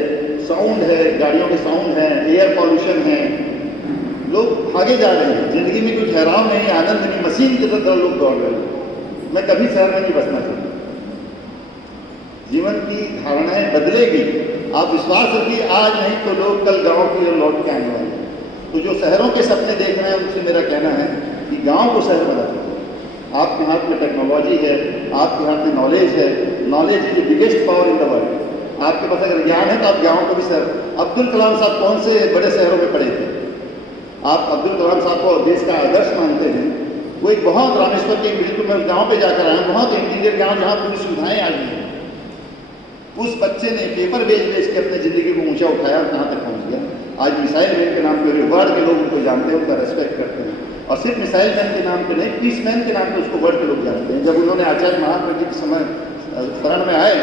साउंड है, गाड़ियों के साउंड है, एयर पॉल्यूशन है, लोग भागे जा रहे हैं, जिंदगी में कोई ठहराव नहीं, आनंद नहीं, मशीन की तरह लोग दौड़ रहे हैं। मैं कभी शहर में नहीं बसना चाहता। जीवन की धारणाएं बदलेगी, आप विश्वास रखिए, आज नहीं तो लोग कल गांव की ओर लौट के आने वाले हैं। तो जो शहरों के सपने देख रहे हैं उनसे मेरा कहना है कि गांव को शहर बना दीजिए। आपके हाथ में टेक्नोलॉजी है, आपके हाथ में नॉलेज है, knowledge is the biggest power in the world. आपके पास अगर ज्ञान है तो आप गाँव को भी शहर। अब्दुल कलाम साहब कौन से बड़े शहरों में पढ़े थे? आप अब्दुल कलाम साहब को देश का आदर्श मानते हैं। वो एक बहुत रामेश्वर के बिल्कुल मैं गाँव पे जाकर आया, बहुत इंटीरियर गाँव जहाँ पूरी सुविधाएं आज नहीं। उस बच्चे ने पेपर बेच के अपने ज़िंदगी को ऊंचा उठाया और कहाँ तक पहुँच गया। आज मिसाइल मैन के नाम पे वर्ल्ड के लोग उनको जानते हैं, उनका रेस्पेक्ट करते हैं, और सिर्फ मिसाइल मैन के नाम पे नहीं, पीस मैन के नाम पे उसको वर्ल्ड के लोग जानते हैं। जब उन्होंने आचार्य महाप्रज्ञ के समय शरण में आए,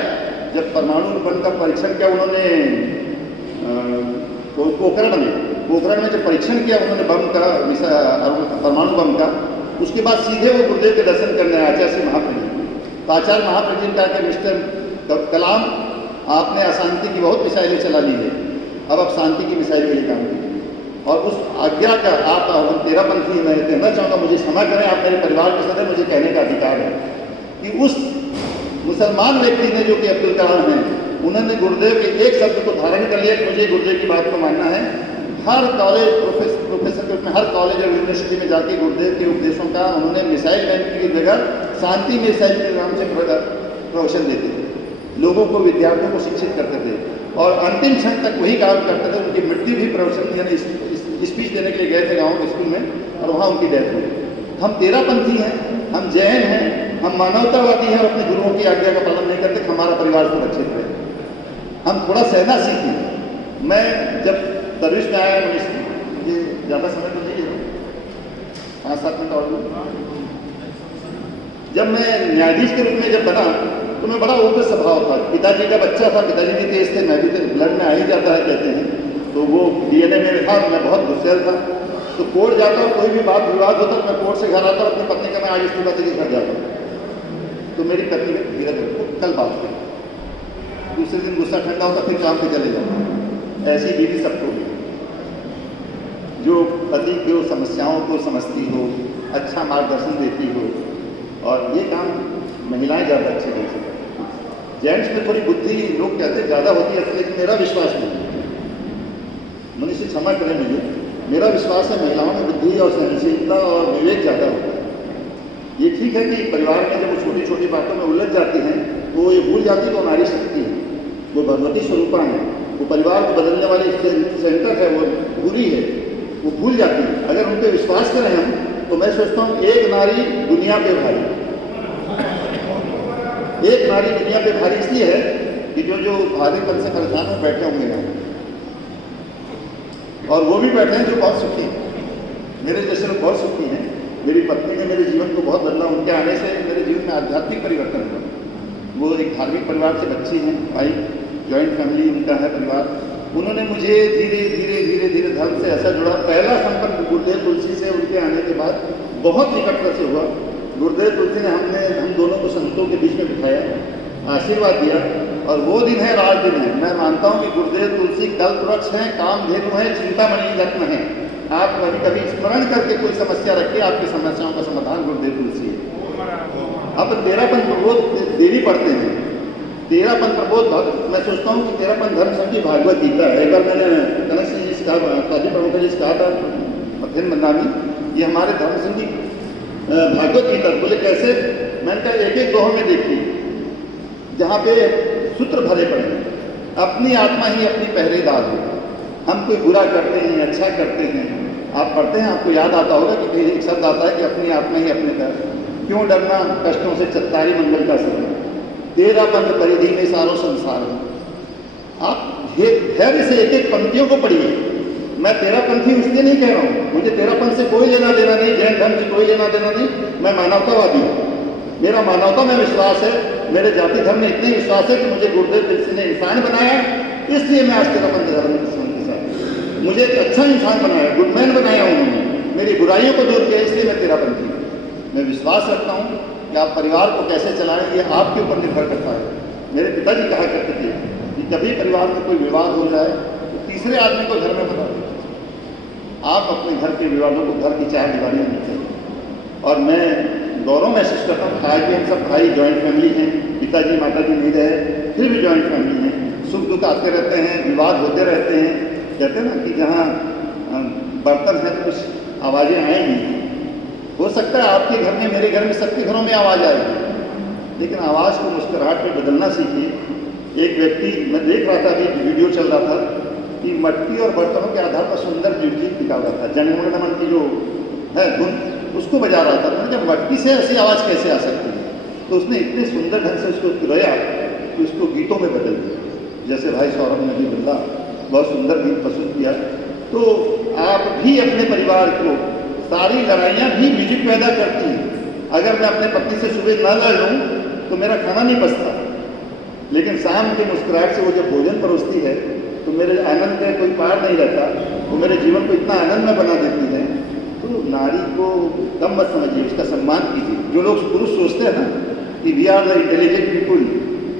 जब परमाणु बम का परीक्षण किया उन्होंने पोखरण में जब परीक्षण किया उन्होंने बम का, परमाणु बम का, उसके बाद सीधे वो गुरुदेव के दर्शन करने आए आचार्य महाप्रज्ञ। तो आचार्य महाप्रज्ञ ने कहा कि मिस्टर कलाम, आपने अशांति की बहुत मिसाइलें चला ली है, अब आप शांति की मिसाइल के लिए काम कीजिए। और उस आज्ञा का आप तेरापंथी मैं कहना चाहूँगा, मुझे क्षमा करें, आप मेरे परिवार के सदस्य, मुझे कहने का अधिकार है कि उस मुसलमान व्यक्ति ने जो कि अब्दुल कलाम हैं, उन्होंने गुरुदेव के एक शब्द को धारण कर लिया कि मुझे गुरुदेव की बात को मानना है। हर कॉलेज प्रोफेसर के रूप में हर कॉलेज और यूनिवर्सिटी में जाके गुरुदेव के उपदेशों का उन्होंने मिसाइल मैन की जगह शांति मिसाइल के नाम से प्रवचन देते थे, लोगों को, विद्यार्थियों को शिक्षित करते थे, और अंतिम क्षण तक वही काम करते थे। उनकी मृत्यु भी प्रवचन यानी स्पीच देने के लिए गए थे गाँव के स्कूल में, और वहाँ उनकी डेथ हुई। हम तेरापंथी हैं, हम जैन हैं, हम मानवतावादी हैं और अपने गुरुओं की आज्ञा का पालन नहीं करते, हमारा परिवार सुरक्षित रहे। हम थोड़ा सहना सीखें। मैं जब सर्विस में आया, मुझे ज़्यादा समय तो नहीं है, 5-7 मिनट और। जब मैं न्यायाधीश के रूप में जब बना तो मैं बड़ा उग्र स्वभाव था। पिताजी का बच्चा था, पिताजी भी तेज थे, मैं भी ब्लड में आ ही जाता है कहते हैं, तो वो DNA में था, मैं बहुत गुस्सेल था। तो कोर्ट जाता हूँ, कोई भी बात विवाद होता, मैं कोर्ट से घर आता हूँ, अपनी पत्नी का मैं आज इस्तीफा से घर जाता हूँ। तो मेरी पत्नी धीरे धीरे कल बात हुई, दूसरे दिन गुस्सा ठंडा होता, फिर काम पे चले जाता। ऐसी बीवी सबको भी, जो पति की समस्याओं को समझती हो, अच्छा मार्गदर्शन देती हो, और ये काम महिलाएं ज़्यादा अच्छे ढंग से करती हैं। जेंट्स में थोड़ी बुद्धि लोग कहते हैं ज़्यादा होती है, लेकिन मेरा विश्वास नहीं। मनुष्य क्षमा करें मुझे, मेरा विश्वास है महिलाओं में बुद्धि और सहनशीलता और विवेक ज़्यादा होता है। ये ठीक है कि परिवार में जब वो छोटी छोटी बातों में उलझ जाती हैं तो वो ये भूल जाती है तो नारी शक्ति है, वो भगवती स्वरूपा है, वो परिवार को बदलने वाली सेंटर है, वो बुरी है, वो भूल जाती है। अगर उन पर विश्वास करें हम, तो मैं सोचता हूँ एक नारी दुनिया पे भारी, एक नारी दुनिया पे भारी इसलिए है कि जो भारीपन से परेशान में बैठे होंगे ना, और वो भी बैठे हैं जो बहुत सुखी हैं। मेरे जैसे लोग बहुत सुखी हैं। मेरी पत्नी ने मेरे जीवन को बहुत बदला, उनके आने से मेरे जीवन में आध्यात्मिक परिवर्तन हुआ। वो एक धार्मिक परिवार से बच्ची हैं, भाई जॉइंट फैमिली उनका है परिवार। उन्होंने मुझे धीरे धीरे धीरे धीरे धर्म से ऐसा जुड़ा। पहला संपर्क गुरुदेव तुलसी से उनके आने के बाद बहुत निकटता से हुआ। गुरुदेव तुलसी ने हम दोनों को संतों के बीच में बिठाया, आशीर्वाद दिया, और वो दिन है राज दिन है। मैं मानता हूँ कि गुरुदेव तुलसी कल्प वृक्ष हैं, कामधेनु है, चिंतामणि रत्न है। आप कभी कभी स्मरण करके कोई समस्या रखिए, आपकी समस्याओं का समाधान गुरुदेव तुलसी है। अब तेरापन प्रबोध देवी पढ़ते हैं, तेरापन प्रबोध मैं सोचता हूँ कि तेरापन धर्म संघ की भागवत गीता है। एक बार मैंने कनक सिंह जी से कहा, काजी प्रमुख जी से कहा था, मथेन बंदामी, ये हमारे धर्म संधि भागवत गीता बोले कैसे, मैंने कहा एक एक दोहों में देखिए जहाँ पे सूत्र भरे पड़े हैं, अपनी आत्मा ही अपनी पहरेदार है। हम कोई बुरा करते हैं, अच्छा करते हैं, आप पढ़ते हैं, आपको याद आता होगा कि एक शब्द आता है कि अपनी आत्मा ही अपने पैर, क्यों डरना कष्टों से चत्तारी मंगल का समय, तेरा बंद परिधि में सारो संसार है। आप धैर्य से एक एक पंक्तियों को पढ़िए। मैं तेरा पंथी इसलिए नहीं कह रहा हूँ, मुझे तेरापन से कोई लेना देना नहीं, जैन धर्म से कोई लेना देना नहीं, मैं मानवतावादी हूँ। मेरा मानवता में विश्वास है, मेरे जाति धर्म में इतने विश्वास है कि मुझे गुरुदेव तुलसी ने इंसान बनाया, इसलिए मैं आज तेरापन धर्म के साथ, मुझे एक अच्छा इंसान बनाया, गुडमैन बनाया उन्होंने, मेरी बुराइयों को दूर किया, इसलिए मैं तेरापंथी हूँ। मैं विश्वास रखता हूँ कि आप परिवार को कैसे चलाएं ये आपके ऊपर निर्भर करता है। मेरे पिताजी कहा करते थे कि कभी परिवार में कोई विवाद हो जाए तो तीसरे आदमी को घर में बता दो। आप अपने घर के विवादों को घर की चार दीवारी नहीं चाहिए। और मैं गौरव महसूस करता हूँ, आज भी हम सब भाई जॉइंट फैमिली हैं, पिताजी माताजी नहीं रहे फिर भी जॉइंट फैमिली हैं, सुख दुख आते रहते हैं, विवाद होते रहते हैं। कहते हैं ना कि जहाँ बर्तन है तो कुछ आवाज़ें आएंगी। हो सकता है आपके घर में, मेरे घर में, सबके घरों में आवाज़ आएगी, लेकिन आवाज़ को मुस्कुराहट में बदलना सीखिए। एक व्यक्ति, मैं देख रहा था अभी वीडियो चल रहा था कि मट्टी और बर्तनों के आधार पर सुंदर म्यूजिक निकाल रहा था, जनगण मन की जो है धुन उसको बजा रहा था। मैंने जब मट्टी से ऐसी आवाज़ कैसे आ सकती है, तो उसने इतने सुंदर ढंग से उसको रोया कि उसको गीतों में बदल दिया। जैसे भाई सौरभ ने भी बोला, बहुत सुंदर गीत प्रस्तुत किया। तो आप भी अपने परिवार को, सारी लड़ाइयाँ भी म्यूजिक पैदा करती हैं। अगर मैं अपने पत्नी से सुबह ना लड़ लूँ तो मेरा खाना नहीं पचता, लेकिन शाम के मुस्कुराहट से वो जब भोजन परोसती है तो मेरे आनंद का कोई पार नहीं रहता, वो मेरे जीवन को इतना आनंदमय बना देती है। तो नारी को कम मत समझिए, उसका सम्मान कीजिए। जो लोग पुरुष सोचते हैं ना कि we are the intelligent people,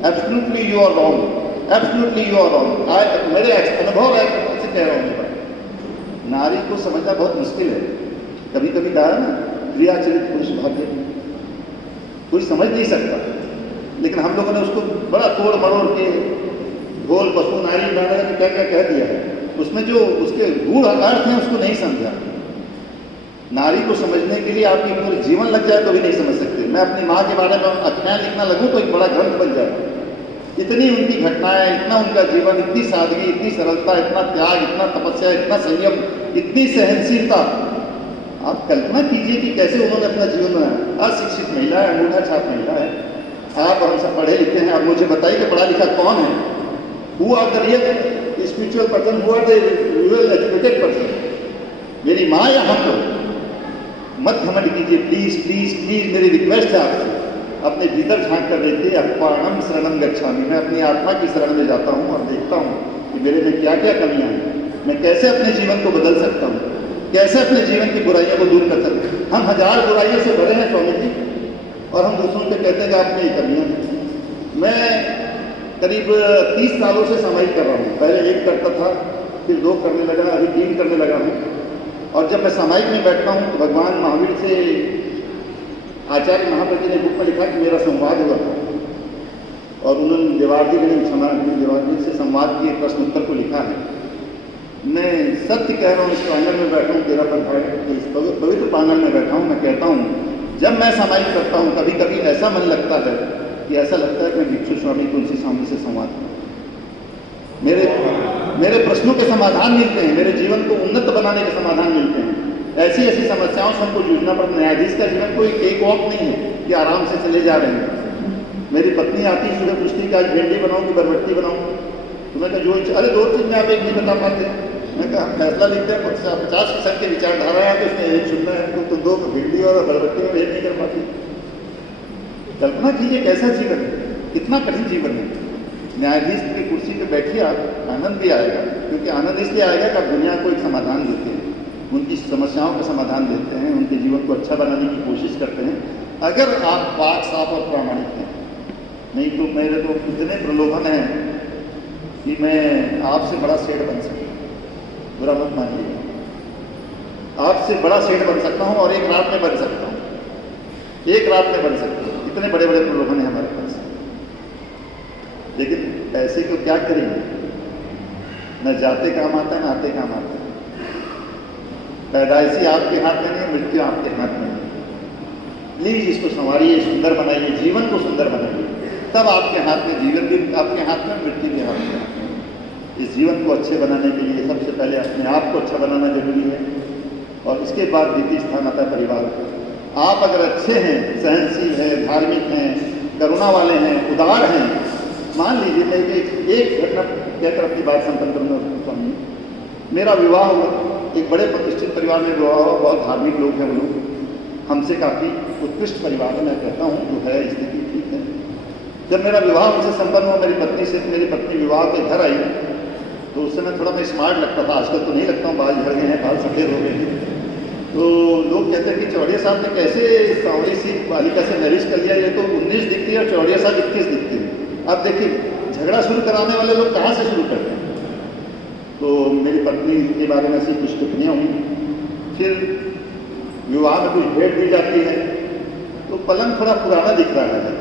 absolutely you are wrong, absolutely you are wrong. मेरे अनुभव है से कह रहा हूँ, नारी को समझना बहुत मुश्किल है। कभी कभी कहा ना, क्रियाचरित पुरुष भाग्य, कोई समझ नहीं सकता, लेकिन हम लोगों ने उसको बड़ा तोड़ मरोड़ के ढोल पशु नारी गाना क्या क्या कह दिया है। उसमें जो उसके गूढ़ अर्थ हैं उसको नहीं समझा। नारी को समझने के लिए आपकी पूरी जीवन लग जाए तो भी नहीं समझ सकते। मैं अपनी माँ के बारे में आख्यान लिखना लगूँ तो एक बड़ा ग्रंथ बन जाए। इतनी उनकी घटनाएं, इतना उनका जीवन, इतनी सादगी, इतनी सरलता, इतना त्याग, इतना तपस्या, इतना संयम, इतनी सहनशीलता। आप कल्पना कीजिए कि कैसे उन्होंने अपना जीवन बनाया। अशिक्षित महिला है, अंगूठा छाप महिला है। आप और हम सब पढ़े लिखे हैं, आप मुझे बताइए कि पढ़ा लिखा कौन है? Who are the real spiritual person, who are the real educated person? मेरी माँ या हम लोग? मत घमंड कीजिए, प्लीज प्लीज प्लीज, मेरी रिक्वेस्ट है आपसे, अपने भीतर झांक कर देखिए। अपाणम शरणम गच्छामि, मैं अपनी आत्मा की शरण में जाता हूँ और देखता हूँ कि मेरे में क्या क्या कमियाँ हैं, मैं कैसे अपने जीवन को बदल सकता हूँ, कैसे अपने जीवन की बुराइयों को दूर कर सकते हैं। हम हजार बुराइयों से भरे हैं स्वामी जी, और हम दूसरों पे कहते हैं कि आपने ये कमियाँ हैं। मैं करीब 30 सालों से सामायिक कर रहा हूँ। पहले 1 करता था, फिर 2 करने लगा, अभी 3 करने लगा हूँ। और जब मैं सामायिक में बैठता हूँ तो भगवान महावीर से आचार्य महाप्रति ने बुक में लिखा कि मेरा संवाद हुआ था, और उन्होंने देवार्जी देवार्जी से संवाद के प्रश्न उत्तर को लिखा है। मैं सत्य कह रहा हूँ, इस प्रांगण में बैठा हूँ, तेरा इस पवित्र प्रांगण में बैठा हूँ। मैं कहता हूँ, जब मैं सामायिक करता हूँ कभी कभी ऐसा मन लगता है कि ऐसा लगता है कि मैं भिक्षु स्वामी तुलसी स्वामी से संवाद करूँ। मेरे प्रश्नों के समाधान मिलते हैं, मेरे जीवन को उन्नत बनाने के समाधान मिलते हैं। ऐसी ऐसी समस्याओं से हमको जूझना पड़ता है। न्यायाधीश का जीवन कोई केक वॉक नहीं है कि आराम से चले जा रहे हैं। मेरी पत्नी आती सुबह पूछती कि आज भिंडी बनाऊँ कि बरबट्टी बनाऊँ, तो मैं कहा जो, अरे 2 चीज़ में आप एक नहीं बता पाते। मैं कहा फैसला लिखते हैं, 50% के विचारधारा है, तो उसमें एक सुनना है, तो 2 भिंडी और बरबट्टी में भेद नहीं कर पाती। कल्पना कीजिए कैसा जीवन है, कितना कठिन जीवन है। न्यायाधीश की कुर्सी पे बैठिए आप, आनंद भी आएगा, क्योंकि आनंद इसलिए आएगा कि आप दुनिया को एक समाधान देते हैं, उनकी समस्याओं का समाधान देते हैं, उनके जीवन को अच्छा बनाने की कोशिश करते हैं, अगर आप पाक साफ और प्रामाणिक हैं। नहीं तो मेरे तो इतने प्रलोभन हैं कि मैं आपसे बड़ा सेठ बन सकता हूँ, बुरा मत मानिएगा। आपसे बड़ा सेठ बन सकता हूँ और एक रात में बन सकता हूँ, एक रात में बन सकता हूँ। इतने बड़े बड़े प्रलोभन हैं हमारे पास, लेकिन पैसे को क्या करेंगे? न जाते काम आता है, न आते काम आता है। पैदाइशी आपके हाथ में नहीं, मृत्यु आपके हाथ में नहीं। प्लीज इसको संवारिए, सुंदर बनाइए, जीवन को सुंदर बनाइए। तब आपके हाथ में जीवन भी आपके हाथ में, मृत्यु भी आपके हाथ में। इस जीवन को अच्छे बनाने के लिए सबसे पहले अपने आप को अच्छा बनाना जरूरी है, और इसके बाद द्वितीय स्थान आता है परिवार। आप अगर अच्छे हैं, सहनशील हैं, धार्मिक हैं, करुणा वाले हैं, उदार हैं, मान लीजिए मैं एक घटना कहकर अपनी बात संपन्न करूँगा स्वामी। मेरा विवाह हुआ, एक बड़े प्रतिष्ठित परिवार में विवाह हुआ, बहुत धार्मिक लोग हैं वो लोग, हमसे काफ़ी उत्कृष्ट परिवार है, मैं कहता हूँ जो है स्थिति ठीक है। जब मेरा विवाह उनसे संपन्न हुआ, मेरी पत्नी विवाह के घर आई, तो उस समय थोड़ा मैं स्मार्ट लगता था, आजकल तो नहीं लगता हूँ, बाल झड़ गए हैं, बाल सफ़ेद हो गए हैं। तो लोग कहते हैं कि चौड़िया साहब ने कैसे सांवली सी बालिका से मैरिज कर लिया, ये तो 19 दिखती है और चौड़िया साहब 21 दिखती है। अब देखिए झगड़ा शुरू कराने वाले लोग कहाँ से शुरू करते हैं। तो मेरी पत्नी के बारे में ऐसी कुछ टिप्पणियाँ हुई। फिर विवाह में कुछ भेंट दी जाती है, तो पलंग थोड़ा पुराना दिख रहा है,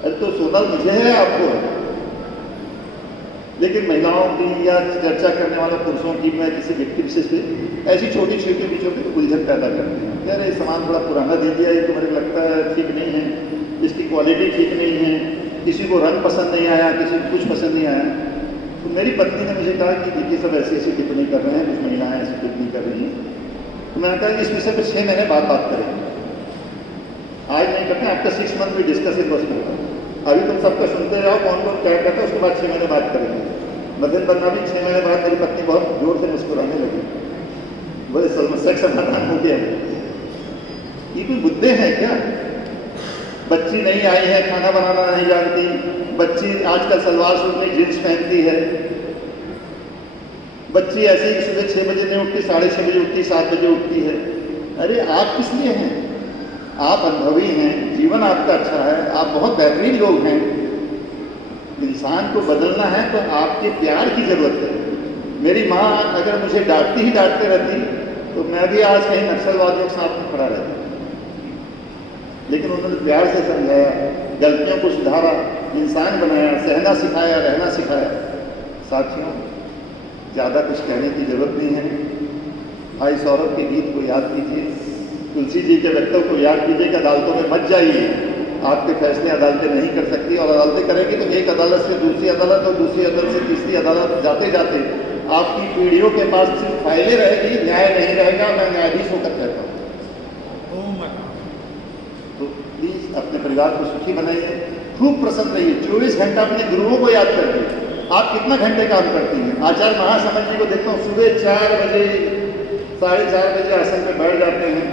अरे तो सोना मुझे है आपको है। लेकिन महिलाओं की या चर्चा करने वाले पुरुषों की मैं किसी व्यक्ति विशेष पे ऐसी छोटी छोटी बीचों में उलझन पैदा करते हैं। कह रहे सामान थोड़ा पुराना दे दिया, ये तो मुझे लगता है ठीक नहीं है, इसकी क्वालिटी ठीक नहीं है, किसी को रंग पसंद नहीं आया, किसी को कुछ पसंद नहीं आया। तो मेरी पत्नी ने मुझे कहा कि देखिए सब ऐसी ऐसी टिप्पणी कर रहे हैं, कुछ महिलाएं ऐसी टिप्पणी कर रही हैं। तो मैंने कहा इस विषय पर 6 महीने बाद बात करेंगे, आज नहीं करते, आपका 6 मंथ भी डिस्कस इट बस करता। अभी तुम सबका सुनते रहो कौन कौन क्या कहता है, उसके बाद 6 महीने बात करेंगे। मध्यम बनना भी 6 महीने बाद मेरी पत्नी बहुत जोर से मुस्कुराने लगी, बोले सेक्स समाधान हो गया। ये कोई मुद्दे हैं क्या? बच्ची नहीं आई है, खाना बनाना नहीं जानती, बच्ची आजकल सलवार सूट में जींस पहनती है, बच्ची ऐसे ही सुबह 6 बजे नहीं उठती, 6:30 बजे उठती, 7 बजे उठती है। अरे आप किस लिए हैं? आप अनुभवी हैं, जीवन आपका अच्छा है, आप बहुत बेहतरीन लोग हैं। इंसान को बदलना है तो आपके प्यार की जरूरत है। मेरी माँ अगर मुझे डांटती ही डांटते रहती तो मैं भी आज कहीं नक्सलवादियों के साथ में खड़ा रहता, लेकिन उन्होंने प्यार से समझाया, गलतियों को सुधारा, इंसान बनाया, सहना सिखाया, रहना सिखाया। साथियों ज़्यादा कुछ कहने की जरूरत नहीं है। भाई सौरभ के गीत को याद कीजिए, तुलसी जी के वक्तव्य को याद कीजिए कि अदालतों में मत जाइए, आपके फैसले अदालतें नहीं कर सकती, और अदालतें करेंगी तो एक अदालत से दूसरी अदालत और दूसरी अदालत से तीसरी अदालत जाते जाते आपकी पीढ़ियों के पास सिर्फ फाइलें रहेगी, न्याय नहीं रहेगा। मैं न्यायाधीश होकर कहता हूँ। तो प्लीज अपने परिवार को सुखी बनाइए, खूब प्रसन्न रहिए, 24 घंटा अपने गुरुओं को याद करके। आप कितना घंटे काम करती हैं? आचार्य महासमझ जी को देखता हूँ सुबह 4 बजे 4:30 बजे आसन में बैठ जाते हैं,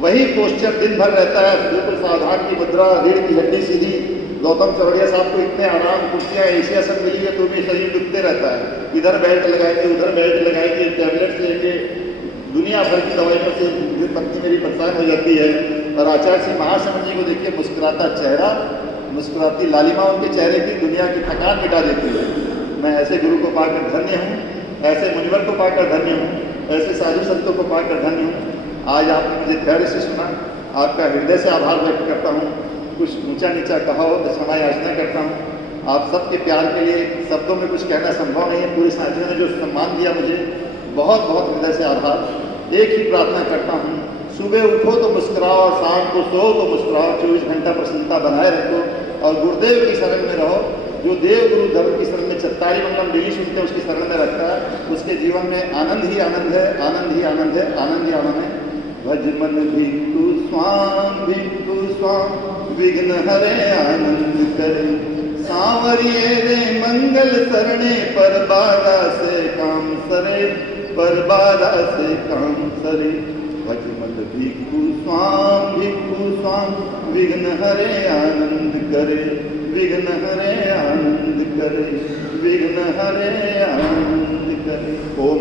वही पोस्चर दिन भर रहता है, बिल्कुल सावधान की मुद्रा, रीढ़ की हड्डी सीधी। गौतम चौड़िया साहब को इतने आराम कुर्सियाँ एशिया सब मिली है तो भी शरीर दुखते रहता है। इधर बेल्ट लगाएंगे, उधर बेल्ट लगाएंगे, टैबलेट्स लेंगे, दुनिया भर की दवाइयों से पत्नी मेरी परेशान हो जाती है। और आचार्य श्री महासमझ जी को देखिए, मुस्कुराता चेहरा, मुस्कुराती लालिमा उनके चेहरे की दुनिया की थकान मिटा देती है। मैं ऐसे गुरु को पाकर धन्य हूँ, ऐसे मुनिवर को पाकर धन्य हूँ, ऐसे साधु संतों को पाकर धन्य हूँ। आज आपने मुझे धैर्य से सुना, आपका हृदय से आभार व्यक्त करता हूँ। कुछ ऊंचा नीचा कहा हो तो क्षमा याचना करता हूँ। आप सबके प्यार के लिए शब्दों में कुछ कहना संभव नहीं है। पूरे साथियों ने जो सम्मान दिया मुझे, बहुत बहुत हृदय से आभार। एक ही प्रार्थना करता हूँ, सुबह उठो तो मुस्कुराओ और शाम को सो तो मुस्कुराओ। 24 घंटा प्रसन्नता बनाए रखो और गुरुदेव की शरण में रहो। जो देव गुरु धर्म की शरण में 44 मंगलम डेली सुनते हैं उसकी शरण में रखता है, उसके जीवन में आनंद ही आनंद है, आनंद ही आनंद है, आनंद ही आनंद है। भज मन भिक्खु स्वाम विघ्न हरे आनंद करे। सांवरिये रे मंगल सरणे, पर बाधा से काम सरे, पर बाधा से काम सरे। भज मन भिक्खु स्वाम विघ्न हरे आनंद करे, विघ्न हरे आनंद करे, विघ्न हरे आनंद करे। ओम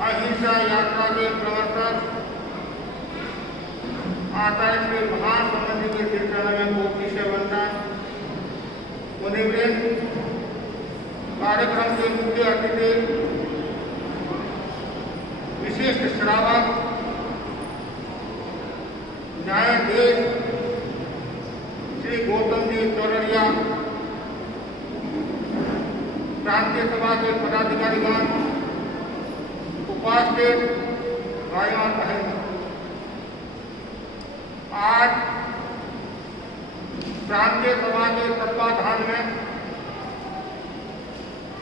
अहिंसा यात्रा के प्रवर्तक आचार्य श्री महासमाज जी के कीर्तन में कोटि से वंदन। मुनिवृंद, कार्यक्रम के मुख्य अतिथि, विशिष्ट श्रावक, न्यायाधीश श्री गौतम जी चौरड़िया, प्रांतीय सभा के पदाधिकारीगण, उपस्थित भाइयों और बहनों, आज प्रांतीय सभा के तत्वाधान में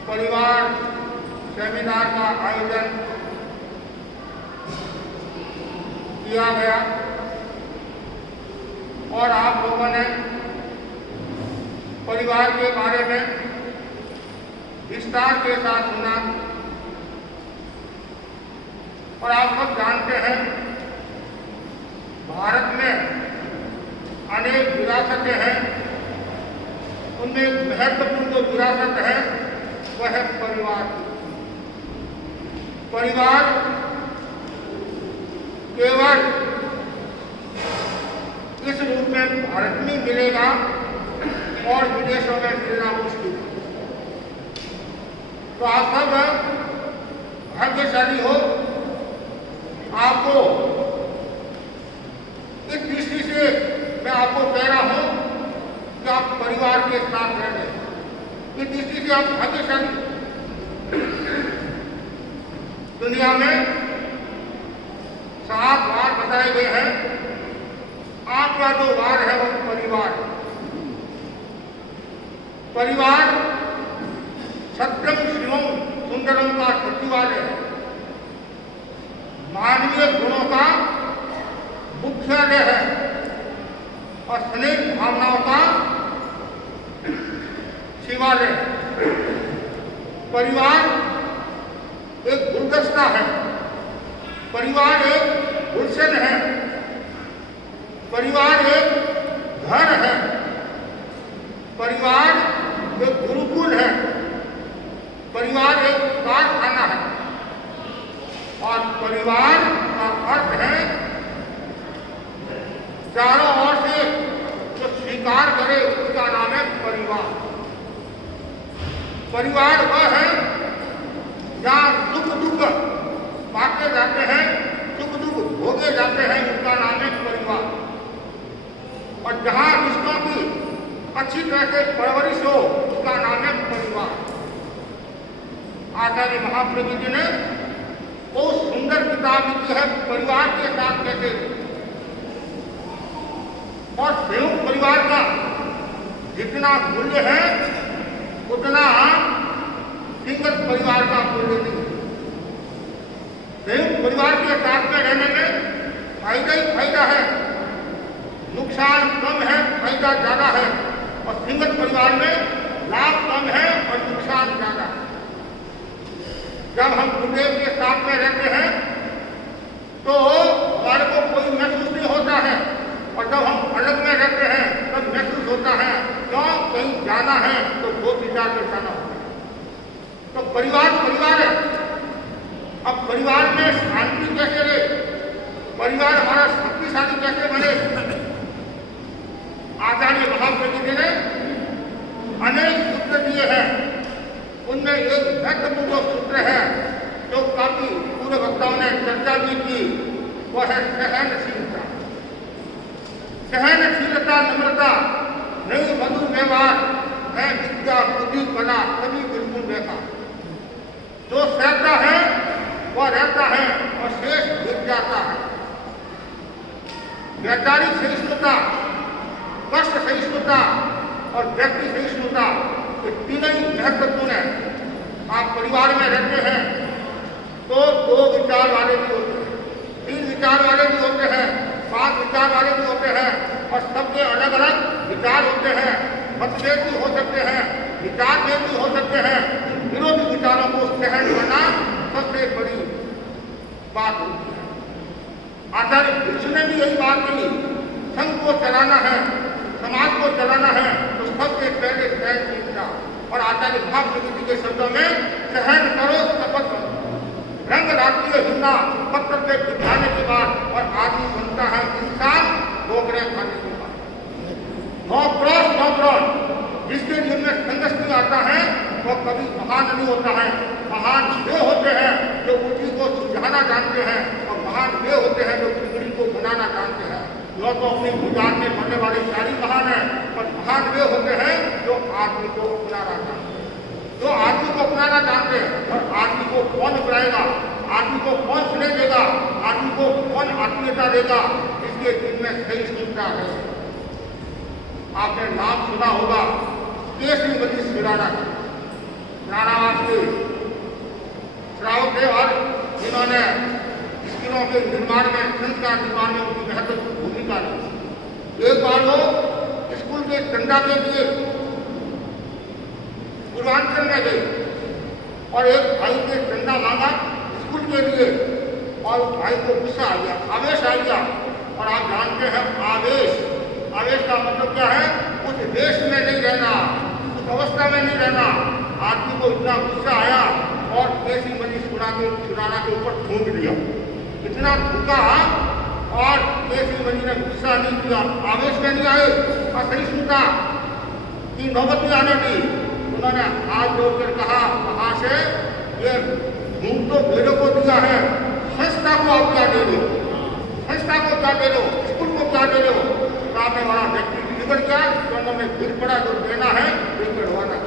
परिवार सेमिनार का आयोजन किया गया और आप लोगों ने परिवार के बारे में विस्तार के साथ सुना। और आप सब जानते हैं, भारत में अनेक विरासतें हैं, उनमें एक महत्वपूर्ण जो विरासत है वह है परिवार। परिवार केवल इस रूप में भारत में मिलेगा और विदेशों में मिलना मुश्किल है। तो आप सब भाग्यशाली हो, आपको इस दृष्टि से मैं आपको कह रहा हूं कि आप परिवार के साथ रह रहे, इस दृष्टि से आप भाग्यशाली। दुनिया में 7 वार बताए गए हैं, 8वां जो वार है वो परिवार। परिवार सत्यम शिवम सुंदरम का सचिवालय है, मानवीय गुणों का मुख्यालय है और स्नेह भावनाओं का शिवालय। परिवार एक गुलदस्ता है, परिवार एक गुलशन है, परिवार एक घर है, परिवार एक गुरुकुल है, परिवार एक कारखाना है और परिवार का अर्थ है चारों ओर से जो स्वीकार करे उसका नाम है परिवार। परिवार वह है जहाँ सुख दुख बांटे जाते हैं, सुख दुख भोगे जाते हैं, उसका नाम है परिवार। और जहाँ रिश्तों की अच्छी तरह से परवरिश हो उसका नाम है परिवार। आचार्य महाप्रभु जी ने बहुत सुंदर किताब लिखी है परिवार के साथ कैसे, और संयुक्त परिवार का जितना मूल्य है उतना सिंगल परिवार का मूल्य नहीं। संयुक्त परिवार के साथ में रहने में फायदा ही फायदा है, नुकसान कम है, फायदा ज्यादा है। और सिंगल परिवार में लाभ कम है और नुकसान ज्यादा है। जब हम गुरुदेव के साथ में रहते हैं तो हमारे को कोई महसूस नहीं होता है, और जब हम अलग में रहते हैं तब महसूस होता है क्यों कहीं जाना है तो सोच विचार कर जाना होता है। तो परिवार परिवार है। अब परिवार में शांति कैसे रहे, परिवार हमारा शक्तिशाली कैसे बने। आचार्य महाप्रभु जी ने अनेक सूत्र दिए हैं, उनमें एक महत्वपूर्ण सूत्र है जो काफी पूर्व वक्ताओं ने चर्चा भी की, वह है सहनशीलता। सहनशीलता, नम्रता, नहीं मधुर व्यवहार है विद्या बुद्धि कला सभी बिल्कुल देखा। जो सहता है वह रहता है और शेष गिर जाता है। वैचारिक सहिष्णुता, कष्ट सहिष्णुता और व्यक्ति सहिष्णुता, ये तीनों ही महत्वपूर्ण है। आप परिवार में रहते हैं तो दो विचार वाले भी होते हैं, तीन विचार वाले भी होते हैं, पांच विचार वाले भी होते हैं, और सबके अलग अलग विचार होते हैं। मतभेद भी हो सकते हैं, विचार भेद भी हो सकते हैं। विरोधी विचारों को सहन करना सबसे बड़ी बात होती है। आचार्य भिक्षु ने भी यही बात कही, संघ को चलाना है, समाज को चलाना है तो सबसे पहले सहनशीलता। और आचार्य महाप्रभु जी के शब्दों में सहन करो शपथ करो। रंग राष्ट्रीय हिंदा पत्र के बिठाने के बाद और आदमी बनता है इंसान ठोकरे खाने के बाद। नो क्रॉस नो क्रॉस, जिसके जीवन में संघर्ष नहीं आता है वो कभी महान नहीं होता है। महान वे होते हैं जो उसी को सुलझाना जानते हैं, और महान वे होते हैं जो बिगड़ी को बनाना जानते हैं। जो तो अपनी गुजार में बनने वाली सारी महान है, पर महान वे होते हैं जो आदमी को अपनाना जानते हैं। जो आदमी को अपनाना जानते हैं, और आदमी को कौन अपनाएगा, आदमी को कौन स्नेह देगा, आदमी को कौन आत्मीयता देगा, इसके दिल में सहिष्णुता है। आपने नाम सुना होगा केसरी मजीद सिराना का, नानावास के श्रावक थे, और जिन्होंने स्कूलों के निर्माण में, संस्कार निर्माण में उनकी महत्वपूर्ण भूमिका ली। एक बार वो स्कूल के चंदा के लिए पूर्वांचल में गई और एक भाई के चंदा मांगा स्कूल के लिए, और उस भाई को गुस्सा आ गया, आवेश आ गया। और आप जानते हैं आवेश, आवेश का मतलब क्या है, उस देश में नहीं रहना, उस अवस्था में नहीं रहना। आदमी को इतना गुस्सा आया और केसरी मजीद सुराना के ऊपर थूक दिया, इतना थूका, और केसरी मजीद ने गुस्सा नहीं किया, आवेश में नहीं आए, असहिष्णुता की नौबत नहीं आने दी। उन्होंने हाथ जोड़कर कहा, कहाँ से ये धूप तो भेड़ों को दिया है, संस्था को आप क्या दे दो, संस्था को क्या दे दो, स्कूल को क्या दे दो। सामने वाला व्यक्ति बिगड़ गया, दोनों में गिर पड़ा, जो देना है बिगड़वाना।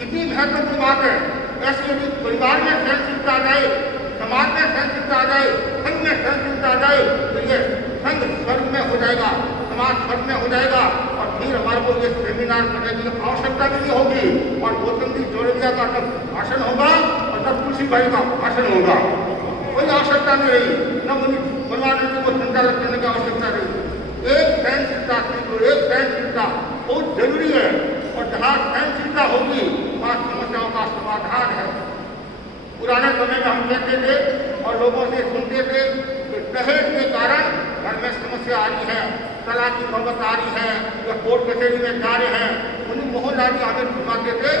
कितनी महत्वपूर्ण बात है। ऐसे यदि परिवार में सहनशीलता आ जाए, समाज में सहनशीलता आ जाए, संघ में सहनशीलता आ जाए, तो ये संघ स्वर्ग में हो जाएगा, समाज स्वर्ग में हो जाएगा। और फिर हमारे को ये सेमिनार करने की आवश्यकता भी नहीं होगी, और गौतम जी जोड़िया का तब भाषण होगा और तब तुलसी भाई का भाषण होगा, कोई आवश्यकता नहीं रही, न मुनि बनवाने को संचालक करने की आवश्यकता रही। एक सहनशीलता, एक सहनशीलता बहुत जरूरी है, और जहाँ सहनशीलता होगी वहाँ समस्याओं का समाधान है। पुराने समय में हम कहते थे और लोगों से सुनते थे कि दहेज के कारण घर में समस्या आ रही है, तलाक की नौबत आ रही है, या कोर्ट कचहरी में जा रहे हैं। उन्हें मोहनलाल आदत घुमाते थे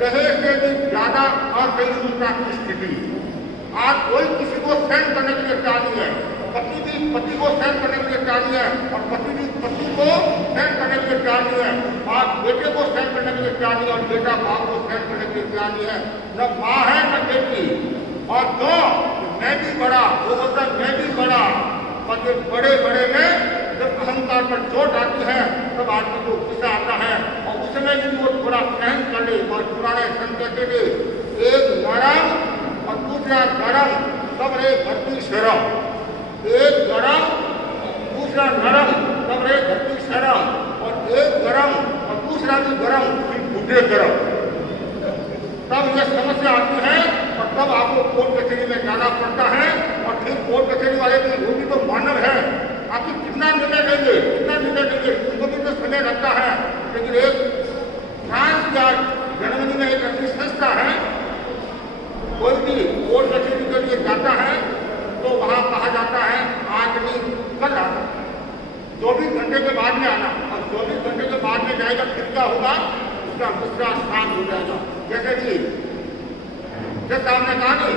दहेज से भी ज्यादा असहिष्णुता की स्थिति। आज कोई किसी को सहन करने के लिए तैयार नहीं है, पति भी पति को सहन करने के लिए तैयार नहीं है, और पति भी पति को सहन करने के तैयार नहीं और बेटा बाप को सहन करने के लिए तैयार नहीं है, न माँ है न बेटी। और दो, मैं भी बड़ा, वो बोलता मैं भी बड़ा। और ये बड़े बड़े में जब अहंकार पर चोट आती है तब आदमी को गुस्सा आता है, और उसमें यदि वो थोड़ा सहन कर ले। और पुराने संत कहते थे एक नरम और दूसरा गरम तब रे धरती शरम। एक गरम दूसरा नरम तब रे धरती शरम, और एक गरम और दूसरा भी गरम फिर दूसरे गरम। तब यह समस्या आती है और तब आपको कोर्ट कचहरी में जाना पड़ता है। और फिर कोर्ट कचहरी वाले की वो भी तो मानव है, आपकी कितना निर्णय देंगे, कितना निर्णय देंगे, उनको भी तो समय लगता है। लेकिन एक फ्रांस या जर्मनी में एक ऐसी संस्था है, कोई भी कोर्ट कचहरी के लिए जाता है तो वहाँ कहा जाता है आज नहीं कल आना, 24 घंटे के बाद में आना। और 24 घंटे के बाद में जाएगा फिर क्या होगा, उसका गुस्सा शांत हो जाएगा। जैसे कि जैसे आपने कहा नहीं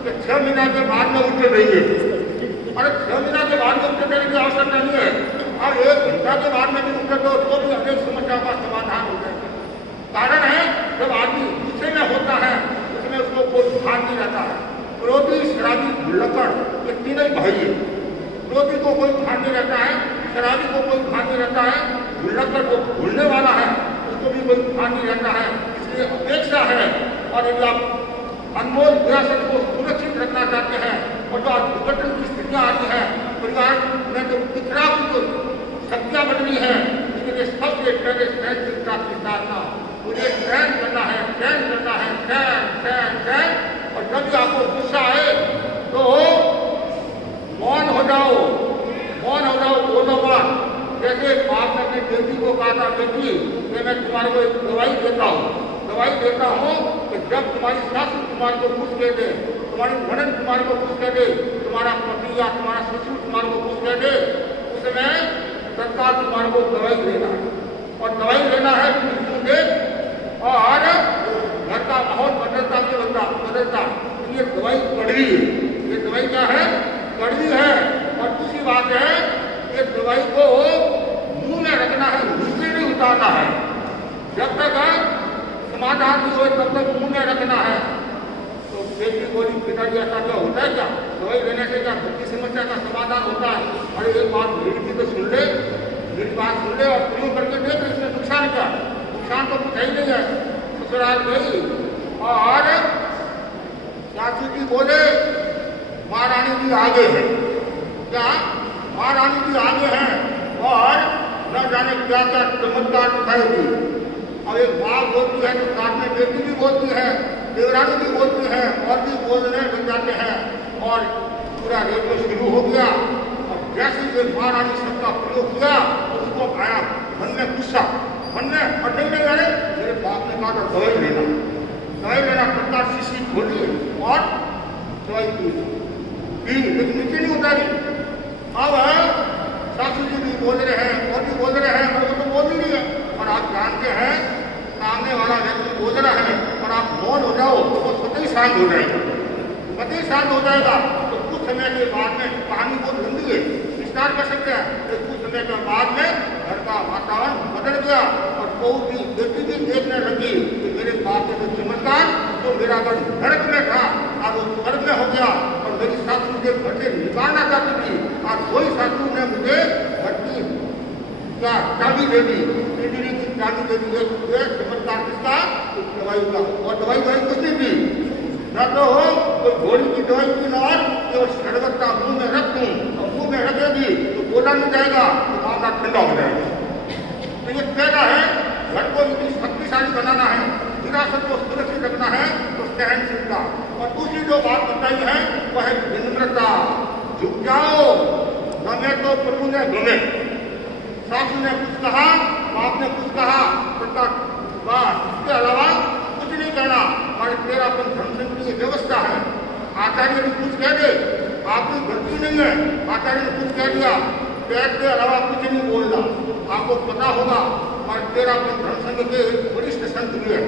कि 6 महीना के बाद में उठे देंगे, अरे 6 महीना के बाद में उठे देने की आवश्यकता नहीं है। और 1 घंटा के बाद में भी उठे दो तो भी अनेक समस्याओं का समाधान हो जाएगा। कारण है जब आदमी गुस्से में होता है उसमें उसको कोई ध्यान नहीं रहता है। क्रोधी, शराबी, भुल्लकड़ ये तीनों भाई है। क्रोधी को कोई ध्यान नहीं रहता है, शराबी को कोई ध्यान नहीं रहता है, भुल्लकड़ को भूलने वाला है उसको भी कोई ध्यान नहीं रहता है। इसलिए अपेक्षा है। और यदि आप अनमोल विरासत को सुरक्षित रखना चाहते हैं और जो विघटन की स्थितियाँ आती है परिवार में जो बिखराव की शक्तियाँ बननी है, इसके लिए सबसे पहले सहनशीलता की साधना। मुझे सहन करना है, सहन करना है, सहन सहन सहन। और जब भी आपको गुस्सा आए तो मौन हो जाओ, मौन हो जाओ, बोलो मत। जैसे बाप ने अपनी बेटी को कहा था बेटी ये मैं तुम्हारे को एक दवाई देता हूँ, दवाई देता हूँ कि जब तुम्हारी सासू तुम्हारे को खुश कह दे, तुम्हारी ननद तुम्हारे को खुश कह दे, तुम्हारा पति या तुम्हारा ससुर तुम्हारे को खुश कह दे, उसमें सरकार तुम्हारे को दवाई देना है। और दवाई लेना है दे और घर का माहौल बदलता बदलता। ये दवाई कड़वी है, ये दवाई क्या है, कड़वी है। और दूसरी बात है ये दवाई को मुंह में रखना है, नीचे नहीं उतारना है। जब तक समाधान नहीं हो तब तक मुंह में रखना है। तो बेटी बोली पिताजी ऐसा क्या होता है क्या, दवाई लेने से क्या घर की समस्या का समाधान होता है। अरे एक बात मेरी भी तो सुन ले, मेरी बात सुन ले और प्रयोग करके देख इसमें नुकसान क्या, नुकसान तो कुछ ही नहीं है। ससुराल गई और चाची जी बोले महारानी जी आगे है, क्या महारानी जी आगे हैं और न जाने क्या क्या चमत्कार दिखाएगी। अब एक माँ बोलती है तो साथ में बेटी भी बोलती है, देवरानी भी बोलती है और भी बोलने लग जाते हैं और पूरा रेडियो शुरू हो गया। और जैसे ये महारानी शब्द का प्रयोग किया उसको आया मन में गुस्सा, मन में अटल नहीं गए। मेरे बाप ने कहा दवाई लेना, दवाई लेना, प्रकार शीशी खोली और दवाई पी, लेकिन नीचे नहीं उतारी। अब सासू जी भी बोल रहे हैं और भी बोल रहे हैं और वो तो बोल ही नहीं है। और आप जानते हैं सामने वाला व्यक्ति बोल रहा है और आप मौन हो जाओ तो वो स्वतः ही शांत हो जाएगा, स्वतः ही शांत हो जाएगा। तो कुछ समय के बाद में कहानी को लंबी है, विस्तार कर सकते हैं। तो कुछ समय के बाद में घर का वातावरण बदल गया और बहू भी बेटी भी देखने लगी कि मेरे बाप ने जो चमत्कार तो मेरा घर नरक में था अब वो स्वर्ग में हो गया। और मेरी सासू मुझे घर से निकालना चाहती थी और वही सासू ने मुझे घर की क्या चाबी दे दी, तिजोरी की चाबी दे दी। एक चमत्कार किसका, दवाई का। और दवाई कुछ नहीं थी, न तो हो कोई घोड़ी की दवाई की और केवल शरबत का मुंह में रख दूँ और मुंह में रखेगी तो बोला नहीं जाएगा, तो मामला ठंडा हो जाएगा। तो ये कहना है घर को इतनी शक्तिशाली बनाना है, विरासत को सुरक्षित रखना है तो सहनशीलता। और दूसरी जो बात बताई है वह है विनम्रता। झुक जाओ, गमे तो प्रभु ने गमे। सासू ने कुछ कहा, बाप ने कुछ कहा, बस इसके अलावा कुछ नहीं कहना। और तेरापन धर्म की व्यवस्था है। आचार्य ने कुछ कह दे, आपकी गलती नहीं है, आचार्य ने कुछ कह दिया, पैर के अलावा कुछ नहीं बोलना। आपको पता होगा और तेरापन धर्म संघ के वरिष्ठ संत भी है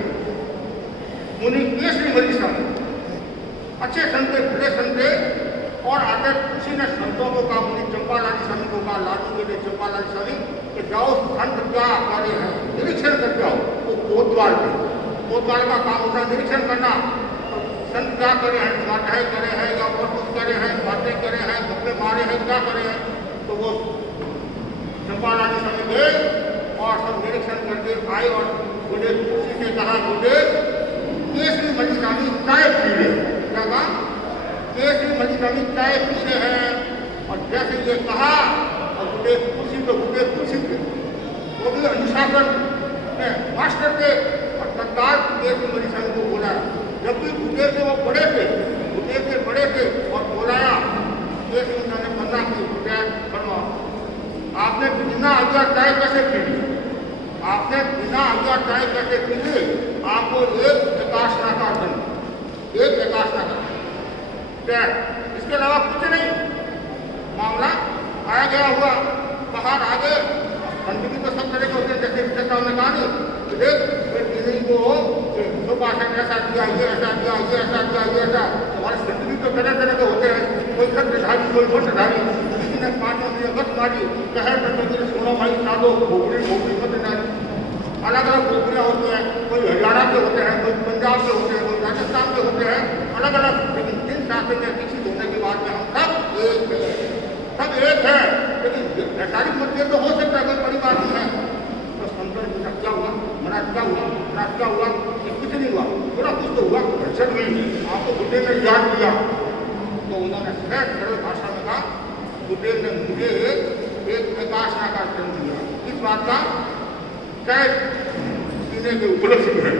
मुनि केसरी मरी संत, अच्छे संत, बड़े संत। और आकर किसी ने संतों को कहा, मुनि चंपालाल स्वामी को कहा, लाडू के लिए चंपालाल स्वामी कि जाओ संत क्या कार्य है निरीक्षण कर जाओ। वो कोतवाल कोतवाल की। कोतवाल का काम होता है निरीक्षण करना, संत क्या करे हैं, स्वाध्याय करे हैं या और कुछ करे हैं, बातें करे हैं, धब्बे मारे हैं, क्या करे हैं। तो वो चंपालानी समय गए और सब निरीक्षण करके आए और बोले, तुलसी से कहा, बोले केसरी मणिरानी चाय पी रहे। क्या कहा? केसरी मणिरानी चाय पी रहे हैं। और जैसे ये कहा और बोले तुलसी पे, बोले तुलसी पे, वो भी अनुशासन मास्टर के और तत्काल केसरी मणिरानी को बोला। जब भी भूखे से वो बड़े थे, भूखे से बड़े थे और बोलाया, केसरी मणिरानी बंदा की बनवा, आपने बिना आज्ञा चाय कैसे पी ली? आपने बिना आज्ञा चाय कैसे पी ली? आपको एक एकाशना का दंड, एक एकाशना का क्या, इसके अलावा कुछ नहीं। मामला आया गया हुआ, बाहर आ गए, गंदगी तो सब तरह के होते हैं, जैसे विचेता ने कहा नहीं, देख को जो भाषण ऐसा दिया, ये ऐसा दिया, ये ऐसा दिया, ये ऐसा। हमारे गंदगी तो तरह तरह के होते हैं, कोई सत्यधारी, कोई मोटधारी, किसी ने 5 मिनट गत मारी, कहर में सोना भाई साधो, खोपड़ी खोपड़ी मत डाली। अलग अलग खोपड़ियाँ होती हैं, कोई हरियाणा के होते हैं, कोई पंजाब के होते हैं, कोई राजस्थान के होते हैं, अलग अलग। लेकिन जिन शासन में शिक्षित होने के बाद में हम सब एक है, सब एक है। लेकिन वैचारिक मतभेद तो हो सकता है, कोई बड़ी बात नहीं है। तो संतों ने क्या हुआ, महाराज क्या हुआ, महाराज क्या हुआ? कुछ नहीं हुआ, थोड़ा कुछ तो हुआ, घर्षण हुई, आपको बुद्धे ने याद किया। तो उन्होंने सहज सरल भाषा में कहा, बुद्धे ने मुझे एक एकाशना का दंड दिया। इस बात का चाय पीने के उपलक्ष्य है।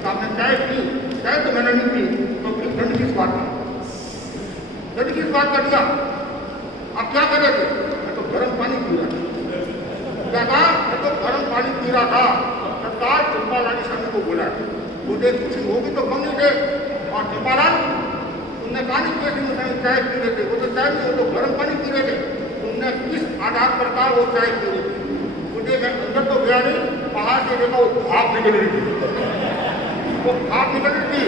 तो आपने चाय पी, चाय तो मैंने नहीं पी, तो फिर दंड किस बात का, दंड किस बात का दिया? आप क्या कर रहे थे? मैं तो गर्म पानी पी रहा था। क्या कहा? मैं तो गर्म पानी पी रहा था। तत्काल चंपालानी स्वामी को बोला, मुझे कुछ होगी तो कम नहीं थे। और चंपालाल, तुमने कहा नहीं कि चाय पी रहे थे, वो तो चाय नहीं, वो तो गर्म पानी पी रहे थे। तुमने किस आधार पर कहा वो चाय पी रहे थे? मुझे मैं अंदर तो गया नहीं, बाहर से देखा वो भाप निकल रही थी, वो भाप निकल रही थी।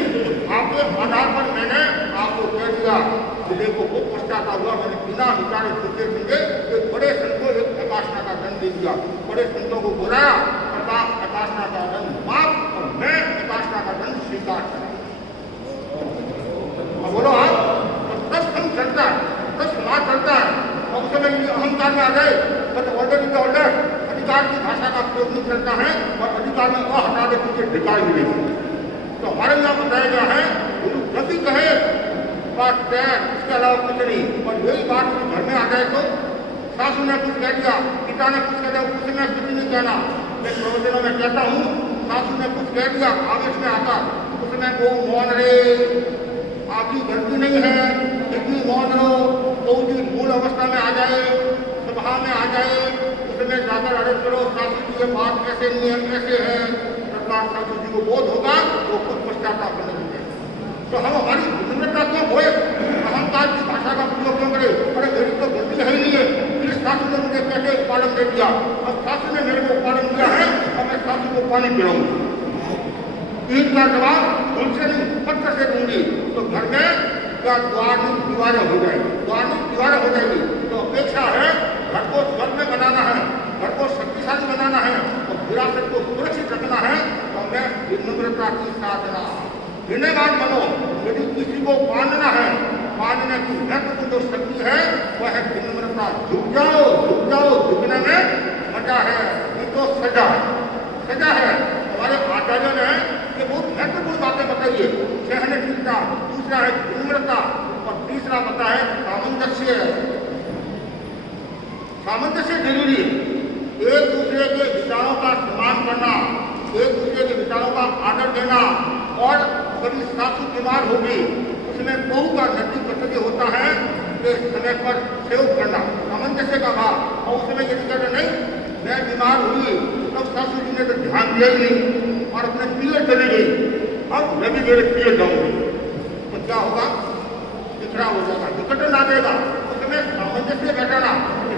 आपके आधार पर मैंने आपको कह दिया, मुझे को बहुत पश्चाताप हुआ। मैंने बिना विचारे सोचे समझे एक बड़े संत को एक एकाशना का दंड दे दिया। बड़े संतों को बुलाया और कहा एकाशना का दंड माफ, और मैं एकाशना का दंड स्वीकार करा। अब बोलो आप, तो प्रश्न चलता है, प्रश्न समाज चलता है। और उस समय अहंकार में आ गए, बट ऑर्डर इज ऑर्डर, अधिकार की भाषा का प्रयोग नहीं करता है और अधिकार में अ हटा दे पीछे ढिकार मिलेगी। तो हमारे यहाँ बताया गया है, गुरु गति कहे बात तय, इसके अलावा कुछ नहीं। और यही बात घर में आ जाए तो सासू ने कुछ कह दिया, पिता ने कुछ कह दिया, उसने कुछ नहीं कहना। मैं प्रवचनों में कहता हूँ, सासू ने कुछ कह दिया, आवेश में आता, उसमें वो मौन रे, आपकी गलती नहीं है, इतनी मौन रहो, तो उसकी मूल अवस्था में आ जाए, सभा में आ जाए, उसमें जाकर अर्ज करो, सासू जी ये बात ऐसे नहीं है, ऐसे है। सासू जी को बोध होगा, वो खुद पश्चाताप करने लगे। तो हम हमारी विनम्रता क्यों होए, अहंकार की भाषा का प्रयोग क्यों करें? अरे मेरी तो गलती है ही नहीं है, इस सासू ने मुझे कैसे उत्पादन दे दिया, अब सासू ने मेरे को उत्पादन दिया है, अब मैं सासू को पानी पिलाऊंगी। इनका जवाब उनसे नहीं, पत्र से दूंगी। तो घर में क्या द्वार दीवारें हो जाएगी, द्वार दीवारें हो जाएगी। तो अपेक्षा है घर को स्वर्ग में बनाना है, घर को शक्तिशाली बनाना है और विरासत को सुरक्षित रखना है। तो हमें विनम्रता की साधना, विनयवान बनो। यदि किसी को पालना है, पालने की व्यक्ति जो शक्ति है वह है विनम्रता। झुक जाओ, झुक जाओ, झुकने में मजा है, ये तो सजा है, सजा है। हमारे आचार्य ने ये बहुत महत्वपूर्ण बातें बताई है। सहनशीलता, दूसरा है विनम्रता और तीसरा पता है सामंजस्य। सामंजस्य जरूरी है, एक दूसरे के विचारों का सम्मान करना, एक दूसरे के विचारों का आदर देना। और कभी सासू बीमार होगी, उसमें बहू का नैतिक कर्तव्य होता है कि समय पर सेव करना, सामंजस्य का भाव। और उसमें यदि कहते नहीं मैं बीमार हुई, तब सासू जी ने तो ध्यान दिया ही नहीं और अपने पीले चली गई, अब मैं भी मेरे पीले जाऊंगी, तो क्या होगा? बिखरा हो जाएगा, विघटन आ जाएगा। उसमें सामंजस्य बैठाना,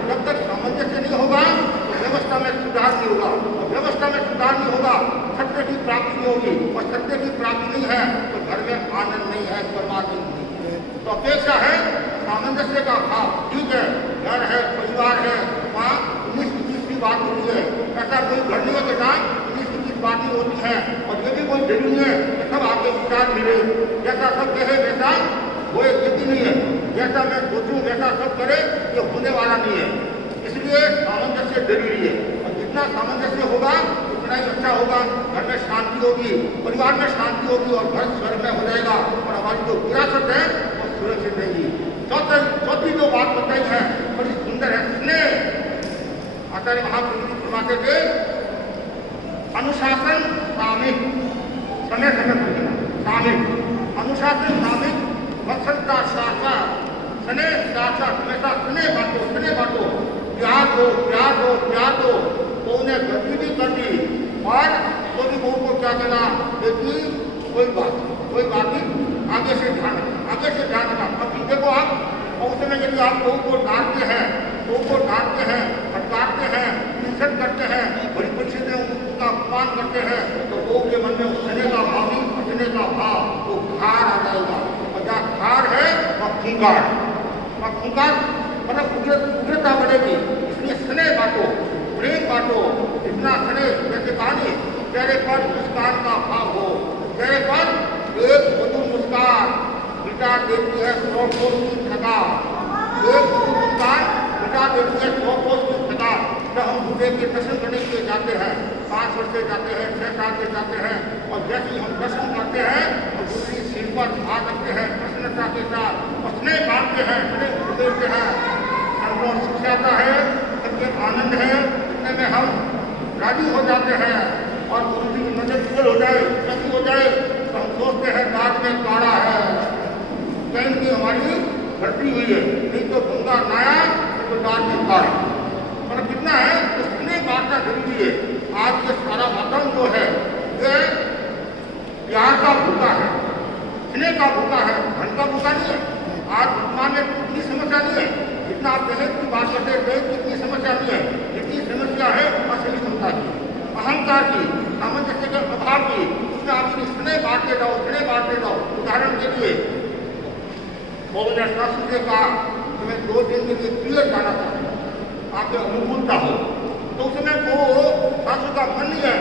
जब तक सामंजस्य नहीं होगा तो व्यवस्था में सुधार नहीं होगा, और व्यवस्था में सुधार नहीं होगा सत्य की प्राप्ति नहीं होगी, और सत्य की प्राप्ति नहीं है तो घर में आनंद नहीं है, परमानंद नहीं है। तो अपेक्षा है सामंजस्य का भाव। ठीक है, घर है, परिवार है, वहाँ 19-20 की बात होती है, ऐसा कोई घर नहीं है कि जहाँ 19-20 बात नहीं होती है। और जरूरी नहीं है कि सब आपके विचार मिले, जैसा सब कहे वैसा वो एक यकीन नहीं है, जैसा मैं सोचूं वैसा सब करे ये होने वाला नहीं है। इसलिए सामंजस्य जरूरी है, और जितना सामंजस्य होगा उतना ही अच्छा होगा। घर में शांति होगी, परिवार में शांति होगी, और घर स्वर्ग में हो जाएगा, और हमारी जो विरासत है वो सुरक्षित रहेगी। चौथी जो बात बताई है बड़ी सुंदर है, स्नेह। आचार्य महाप्रभु जी फरमाते थे अनुशासन सामिक, समय समय पर देना, सामिक अनुशासन सामिक, वत्सलता शासा, स्नेह शासा, हमेशा स्नेह बांटो, प्यार दो, तो उन्हें गति भी कर दी, और छोटी बहू को क्या कहना, बेटी कोई बात नहीं, आगे से ध्यान रखा। अब देखो आप, और उस समय यदि आप बहू को डांटते हैं, फटकारते हैं, इंसल्ट करते हैं, बड़ी परिस्थिति में उनका अपमान करते हैं, तो बहू के मन में स्नेह का भाव वो खार आ जाएगा, और जहाँ खार है वहाँ खूंखार मतलब उग्रता बढ़ेगी। इसलिए स्नेह बांटो, प्रेम बांटो, इतना स्नेह जैसे कहानी चेहरे पर मुस्कान का भाव हो, चेहरे पर एक मधुर मुस्कान मिटा देती है 100 कोस की थकान, एक मधुर मुस्कान मिटा देती है 100 कोस की थकान। जब हम बूढ़े के दर्शन करने के लिए जाते हैं, 5 वर्ष से जाते हैं, 6 साल से जाते हैं, और जैसे ही हम दर्शन करते हैं तो दूसरी सिर पर हाथ रखते हैं प्रसन्नता के साथ, और स्नेह बांटते हैं, स्नेह देते हैं, संतोष सिखाता है, सबके आनंद है, इतने में हम राजी हो जाते हैं, और गुरु जी की नजर क्लियर हो जाए, सही हो जाए, तो हम सोचते हैं दाग में काड़ा है, कहीं की हमारी घटती हुई है, नहीं तो गंगा नाया तो दाग में काड़ा। मतलब कितना है तो स्नेह बांटना जरूरी है। आज ये सारा वातावरण जो है ये प्यार का भूखा है, स्नेह का भूखा है, धन का भूखा नहीं है। आज वर्तमान में इतनी समस्या नहीं है, जितना आप दहेज की बात करते हैं, दहेज की इतनी समस्या नहीं है, जितनी समस्या है असली क्षमता की, अहंकार की, सामंजस्य के अभाव की। उसमें आप स्नेह बांटते जाओ। उदाहरण के लिए गोविंद शास्त्री ने कहा कि मैं 2 दिन के लिए तीर्थ जाना चाहता हूँ, आपके अनुकूलता हो, तो उसमें वो शास्त्र का मन नहीं है,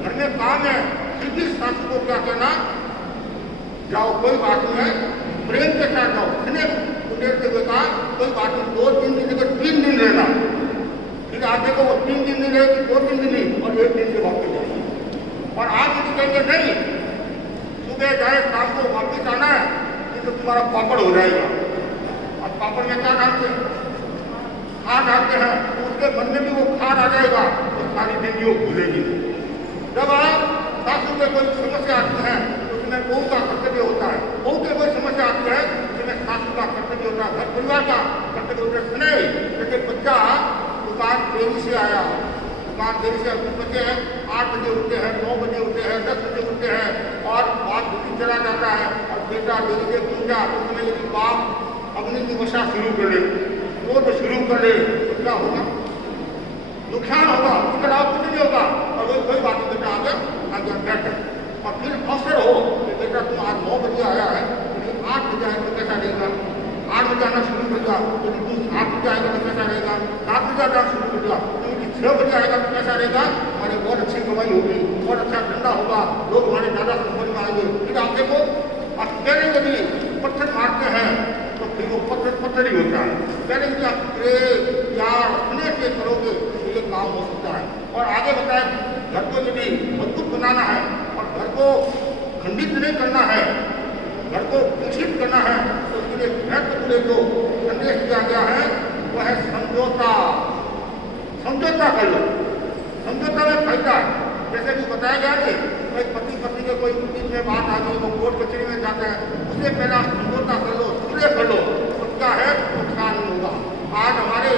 घर में काम है, फिर भी शास्त्र को क्या कहना, जाओ कोई बात नहीं है, प्रेम के साथ जाओ, स्नेह उदेर से कहा कोई बात नहीं, 2-3 दिन की 3 दिन रहना। फिर आप देखो वो 3 दिन नहीं रहेगी, 2-3 दिन नहीं, और 1 दिन से वापस जाएगी। और आप यदि कहेंगे नहीं सुबह जाए शाम को वापस आना है, तो तुम्हारा पापड़ हो जाएगा। और पापड़ में क्या डालते हैं, खार डालते हैं, तो उसके मन में भी वो खार आ जाएगा, तो सारी जिंदगी वो भूलेगी। जब आप सासू में कोई समस्या आती है तो उसमें बहू का कर्तव्य होता है, बहू के कोई समस्या आती है उसमें सासू का कर्तव्य होता है, घर परिवार का कर्तव्य होता है। नहीं जैसे बच्चा दुकान देरी से आया, बच्चे 8 बजे उठते हैं, 9 बजे उठते हैं, 10 बजे उठते हैं, और बाप ड्यूटी चला जाता है, और बेटा देरी से पहुंचा, तो उसमें यदि बाप अग्नि की वर्षा शुरू कर ले, क्रोध शुरू कर ले, तो क्या होगा, नुकसान होगा, उसके अलावा कुछ नहीं होगा। और वो कोई बात नहीं, बेटा आगे बैठ, और फिर अवसर हो कि बेटा तुम आज 9 बजे आया है, लेकिन 8 बजे आए तो कैसा रहेगा, 8 बजे आना शुरू कर दिया, यदि तुम 7 बजे आएगा तो कैसा रहेगा, 7 बजे आना शुरू कर दिया, 6 बजे आएगा तो कैसा रहेगा, हमारी बहुत अच्छी कमाई होगी, बहुत अच्छा धंधा होगा, लोग हमारे ज़्यादा संपर्क में आएंगे। फिर आप देखो पहले यदि पत्थर मारते हैं तो फिर वो पत्थर ही होता है। पहले यदि आप प्यार स्नेह से करोगे तो ये काम हो सकता है। और आगे बताए घर को यदि मजबूत बनाना है और घर को खंडित नहीं करना है, घर को विकसित करना है, तो उसके लिए महत्वपूर्ण जो संदेश दिया गया है वो है समझौता कर लो। समझौता में फायदा है, जैसे कि बताया गया कि कोई पति पत्नी के कोई बीच में बात आ गई, वो कोर्ट कचहरी में जाते हैं, उससे पहला समझौता कर लो, सुलह कर लो, तो क्या है नुकसान नहीं होगा। आज हमारे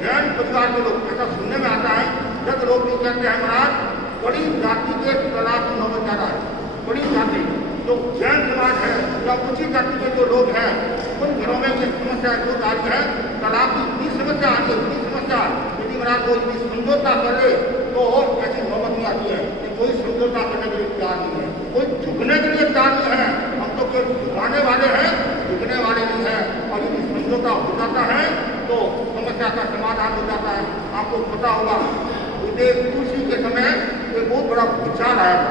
जैन परिवार के लोग ऐसा सुनने में आता है, जब लोग भी कहते हैं महाराज बड़ी जाति के तलाक की नौबत जा रहा है, बड़ी जाति जो जैन समाज है या ऊंची जाति के जो लोग हैं उन घरों में ये समस्या जो आ रही है, तलाक की इतनी समस्या आ रही है, इतनी समस्या, यदि महाराज वो यदि समझौता कर ले तो ऐसी नौबत नहीं आती है कि कोई समझौता करने के लिए तैयार नहीं है, कोई झुकने के लिए तैयार नहीं है। हम तो केवल झुकाने वाले हैं, झुकने वाले नहीं हैं। और यदि समझौता हो जाता है तो समस्या का समाधान हो जाता है। आपको पता होगा तुलसी के समय एक बहुत बड़ा भूचाल आया था,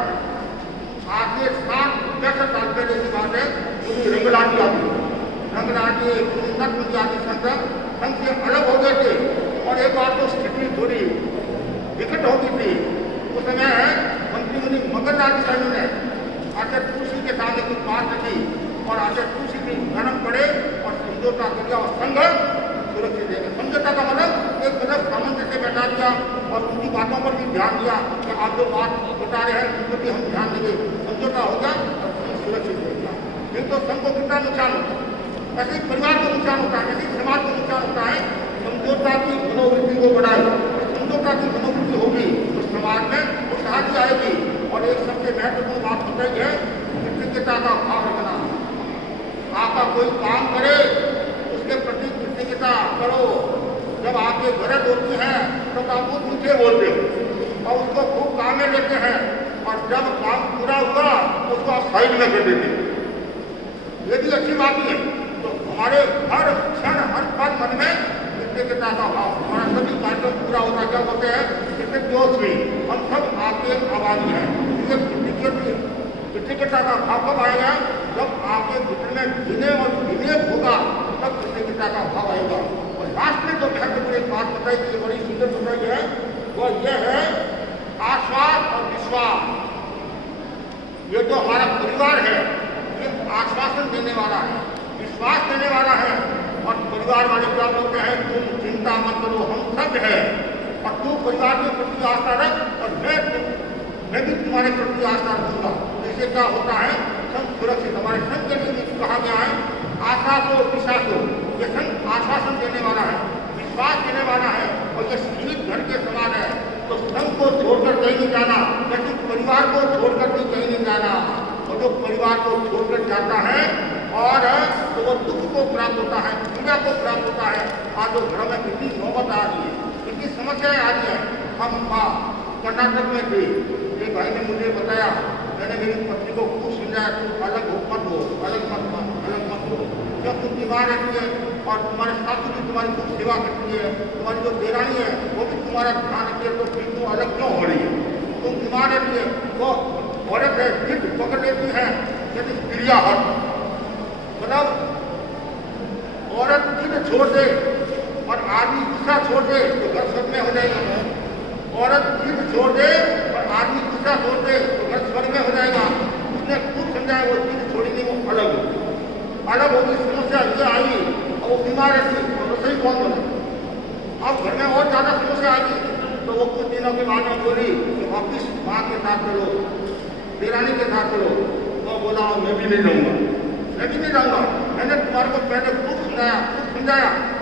समय है मंत्री मुनि मगन लाल साहब ने आचार्य तुलसी के सामने कुछ बात रखी और आचार्य तुलसी भी नरम पड़े और समझौता कर दिया और संघ सुरक्षित देगा। समझौता का मतलब एक तरफ सामंजस्य से बैठा दिया और उनकी बातों पर भी ध्यान दिया कि आप जो बात बता रहे हैं उन पर भी हम ध्यान देंगे, समझौता हो गया और संघ सुरक्षित हो गया। नहीं तो संघ को कितना नुकसान होता है, ऐसे ही परिवार को नुकसान होता है, ऐसे ही समाज को नुकसान होता है। समझौता की मनोवृत्ति को बढ़ाए, समझौता की मनोवृत्ति होगी तो समाज में खुशहाली आएगी। और एक सबसे महत्वपूर्ण बात बताई है कृतज्ञता का भाव रखना। आपका कोई काम करे उसके प्रति कृतज्ञता करो। जब आपके गरज होती है तो आप बहुत मीठे बोलते हो और उसको खूब काम में लेते हैं और जब काम पूरा हुआ तो उसको आप साइड में कर देते हैं। ये भी अच्छी बात है। तो हमारे हर क्षण हर पल मन में कृतज्ञता का भाव, हमारा सभी कार्यक्रम पूरा होता क्या होते हैं कृतज्ञोस्मी, हम सब आपके आभारी हैं। कृतज्ञता का भाव कब आएगा? जब आपके घुटने में विनय और विवेक होगा तब कृतज्ञता का भाव आएगा। और लास्ट में जो महत्वपूर्ण एक बात बताई गई, बड़ी सुंदर बताई है, वो ये है आश्वास और विश्वास। ये जो हमारा परिवार है ये आश्वासन देने वाला है, विश्वास देने वाला है। और परिवार वाले क्या बोलते हैं, तुम चिंता मत करो, हम सब है और तू परिवार के प्रति आस्था रख और मैं भी तुम्हारे प्रति आस्था रखूंगा। इससे क्या होता है, सब सुरक्षित। हमारे संत के लिए कहा गया है आशा को विश्वास हो, ये संत आश्वासन देने वाला है, विश्वास देने वाला है और ये सीमित घर के समान है। तो संत को छोड़कर कहीं नहीं जाना, लेकिन परिवार को छोड़कर भी कहीं नहीं जाना। और जो परिवार को छोड़कर जाता है और तो वो दुख को प्राप्त होता है, पीड़ा को प्राप्त होता है। आज जो घरों में कितनी नौबत आ रही है, कितनी समस्याएं आ रही है। हम कर्नाटक में थे, एक भाई ने मुझे बताया, मैंने मेरी पत्नी को खूब समझाया, तुम अलग हो मत हो, अलग मत हो। जब तुम बीमार रहती है और तुम्हारे सासू भी तुम्हारी खूब सेवा करती है, तुम्हारी जो देरानी है वो भी तुम्हारा ध्यान रखती है, तो फिर तुम अलग क्यों हो रही है? तुम बीमार रहती है, वो औरत है जिद पकड़ लेती है, यदि क्रिया हट मतलब औरत जिद छोड़ दे और आदमी गुस्सा छोड़ दे तो घर स्वर्ग में हो जाएगा। औरत जिद छोड़ दे और आदमी गुस्सा छोड़ दे तो घर स्वर्ग में हो जाएगा। उसने खूब समझाया, वो जिद छोड़ी नहीं, वो अलग होगी। समस्या ये आई और वो बीमार रहती तो रसोई कौन बना? अब घर में और ज़्यादा समस्या आई तो वो कुछ दिनों के बाद में बोली कि वापिस माँ के साथ चलो, देरानी के साथ चलो। वो बोला मैं भी नहीं जाऊँगा, मैं भी नहीं जाऊँगा। मैंने तुम्हारे को पहले खूब समझाया,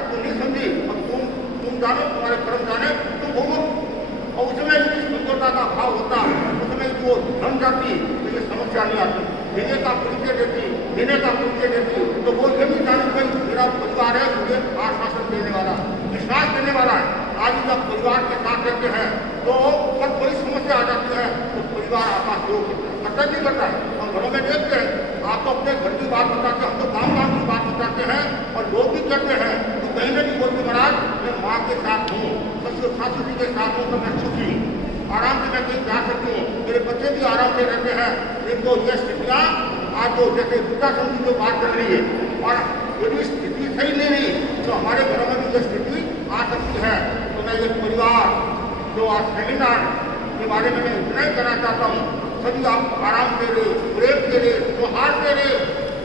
तुम नहीं समझी। अब तुम जानो, तुम्हारे कर्म जाने, तुम भोगो। और उसमें यदि समझौता का भाव होता, उसमें वो धन जाती तो ये समस्या नहीं आती। देने का परिचय देती तो वो ये नहीं जाने भाई मेरा परिवार है, मुझे आश्वासन देने वाला, विश्वास देने वाला है। आज जब परिवार के साथ रहते हैं तो जब कोई समस्या आ जाती है तो परिवार आपका सहयोग करता नहीं करता है। हम घरों में देखते हैं, आप तो अपने घर की बात बताते हैं, हम तो गाँव की बात बताते हैं और लोग भी कहते हैं तो कहीं नहीं बोलते महाराज मैं माँ के साथ हूँ, सासू जी के साथ हूँ तो मैं सुखी हूँ, आराम से मैं कहीं जा सकती हूँ, मेरे बच्चे भी आराम से रहते हैं। लेकिन तो ये स्थितियाँ आज जो जैसे पिता संधि जो बात चल रही है और यदि स्थिति सही नहीं रही तो हमारे घरों में भी ये स्थिति आ सकती है। तो मैं ये परिवार जो आज सेमिनार के बारे में मैं इतना ही कहना चाहता हूँ, सभी आप आराम से रहे, प्रेम से रहे, त्योहार से रहे।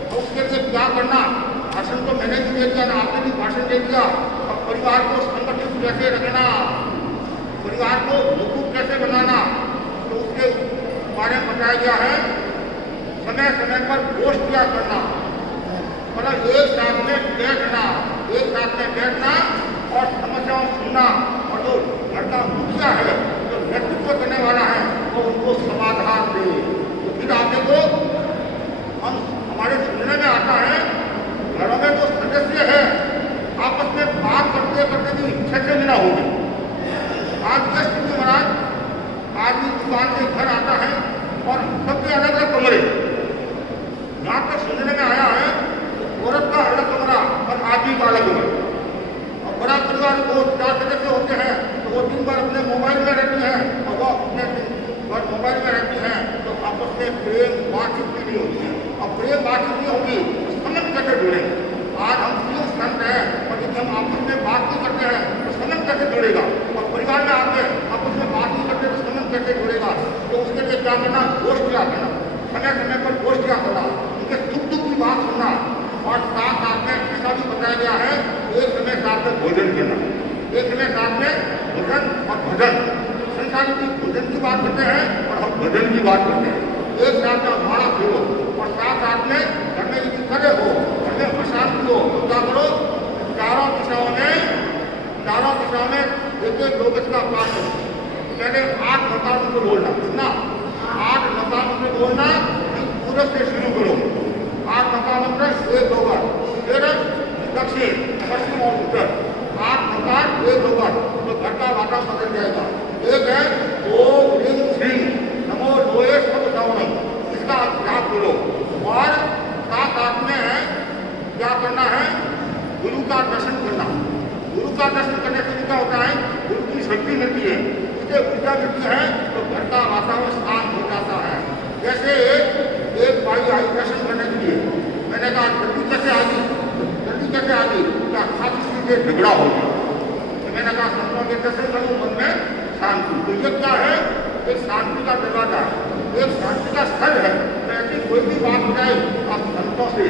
और उसके लिए क्या करना, भाषण तो मैंने भी दे दिया ना, आपने भी भाषण दे दिया। और परिवार को संगठित कैसे रखना, परिवार को मजबूत कैसे बनाना, तो उसके बारे में बताया गया है। समय समय पर गोष्ठियाँ करना, मतलब एक साथ में बैठना और समस्याओं सुनना। और जो घर का मुखिया है, जो नेतृत्व करने वाला है, वो उनको समाधान दे। तो फिर आगे को हम हमारे सुनने में आता है, घरों में जो सदस्य है आपस में बात करते करते भी छः ना होगी। आज ये स्थिति महाराज, आदमी दुकान से घर आता है और सबके अलग अलग कमरे, यहाँ तक सुनने में आया है औरत का अलग कमरा और आदमी का अलग कमरा। और बड़ा परिवार को 4 सदस्य होते हैं तो वो दिन भर अपने मोबाइल में रहती है और वो अपने भर मोबाइल में रहती हैं, तो आपस में प्रेम बातचीत भी नहीं होती है। और प्रेम बातचीत नहीं होगी तो संबंध कैसे जुड़ेंगे? आज हम क्यों संत हैं और यदि हम आपस में बात नहीं करते हैं तो संबंध कैसे जुड़ेगा? और परिवार में आके आपस में बात नहीं करते तो संबंध कैसे जुड़ेगा? क्या करना, गोष्ठियाँ करना, समय समय पर गोष्ठियाँ करना, उनके सुख दुख की बात सुनना, और साथ साथ में ऐसा भी बताया गया है एक समय साथ में भोजन करना, एक समय साथ में भोजन और भजन। संसारी की भोजन की बात करते हैं और हम भजन की बात करते हैं। एक साथ में हमारा फिरो और साथ साथ में घर में यदि करे हो, घर में अशांति हो तो क्या करो, चारों दिशाओं में एक एक लोग का पाठ करो। पहले 8 मकानों को बोलना, सुना 8 मकानों को बोलना, पूरे से शुरू करो। 8 मकानों पर 1 होगा, फिर दक्षिण पश्चिम और उत्तर, 8 मकान 1 होगा, तो घर का वातावरण बदल जाएगा। एक है ओम ह्रीं श्रीं नमो लोहे सब सावरम, इसका जाप करो। और साथ साथ में क्या करना है, गुरु का दर्शन करना। गुरु का दर्शन करने से क्या होता है, गुरु की शक्ति मिलती है, उससे ऊर्जा मिलती है, तो घर का वातावरण शांत हो जाता है। जैसे एक भाई आई दर्शन करने के लिए, मैंने कहा जल्दी कैसे आ गई, क्या खास से झगड़ा हो गया, तो मैंने कहा संतों के दर्शन करूँ, मन में शांति। तो ये क्या है, एक शांति का दरवाजा, एक शांति का स्थल है। तो ऐसी कोई भी बात हो जाए आप संतों से,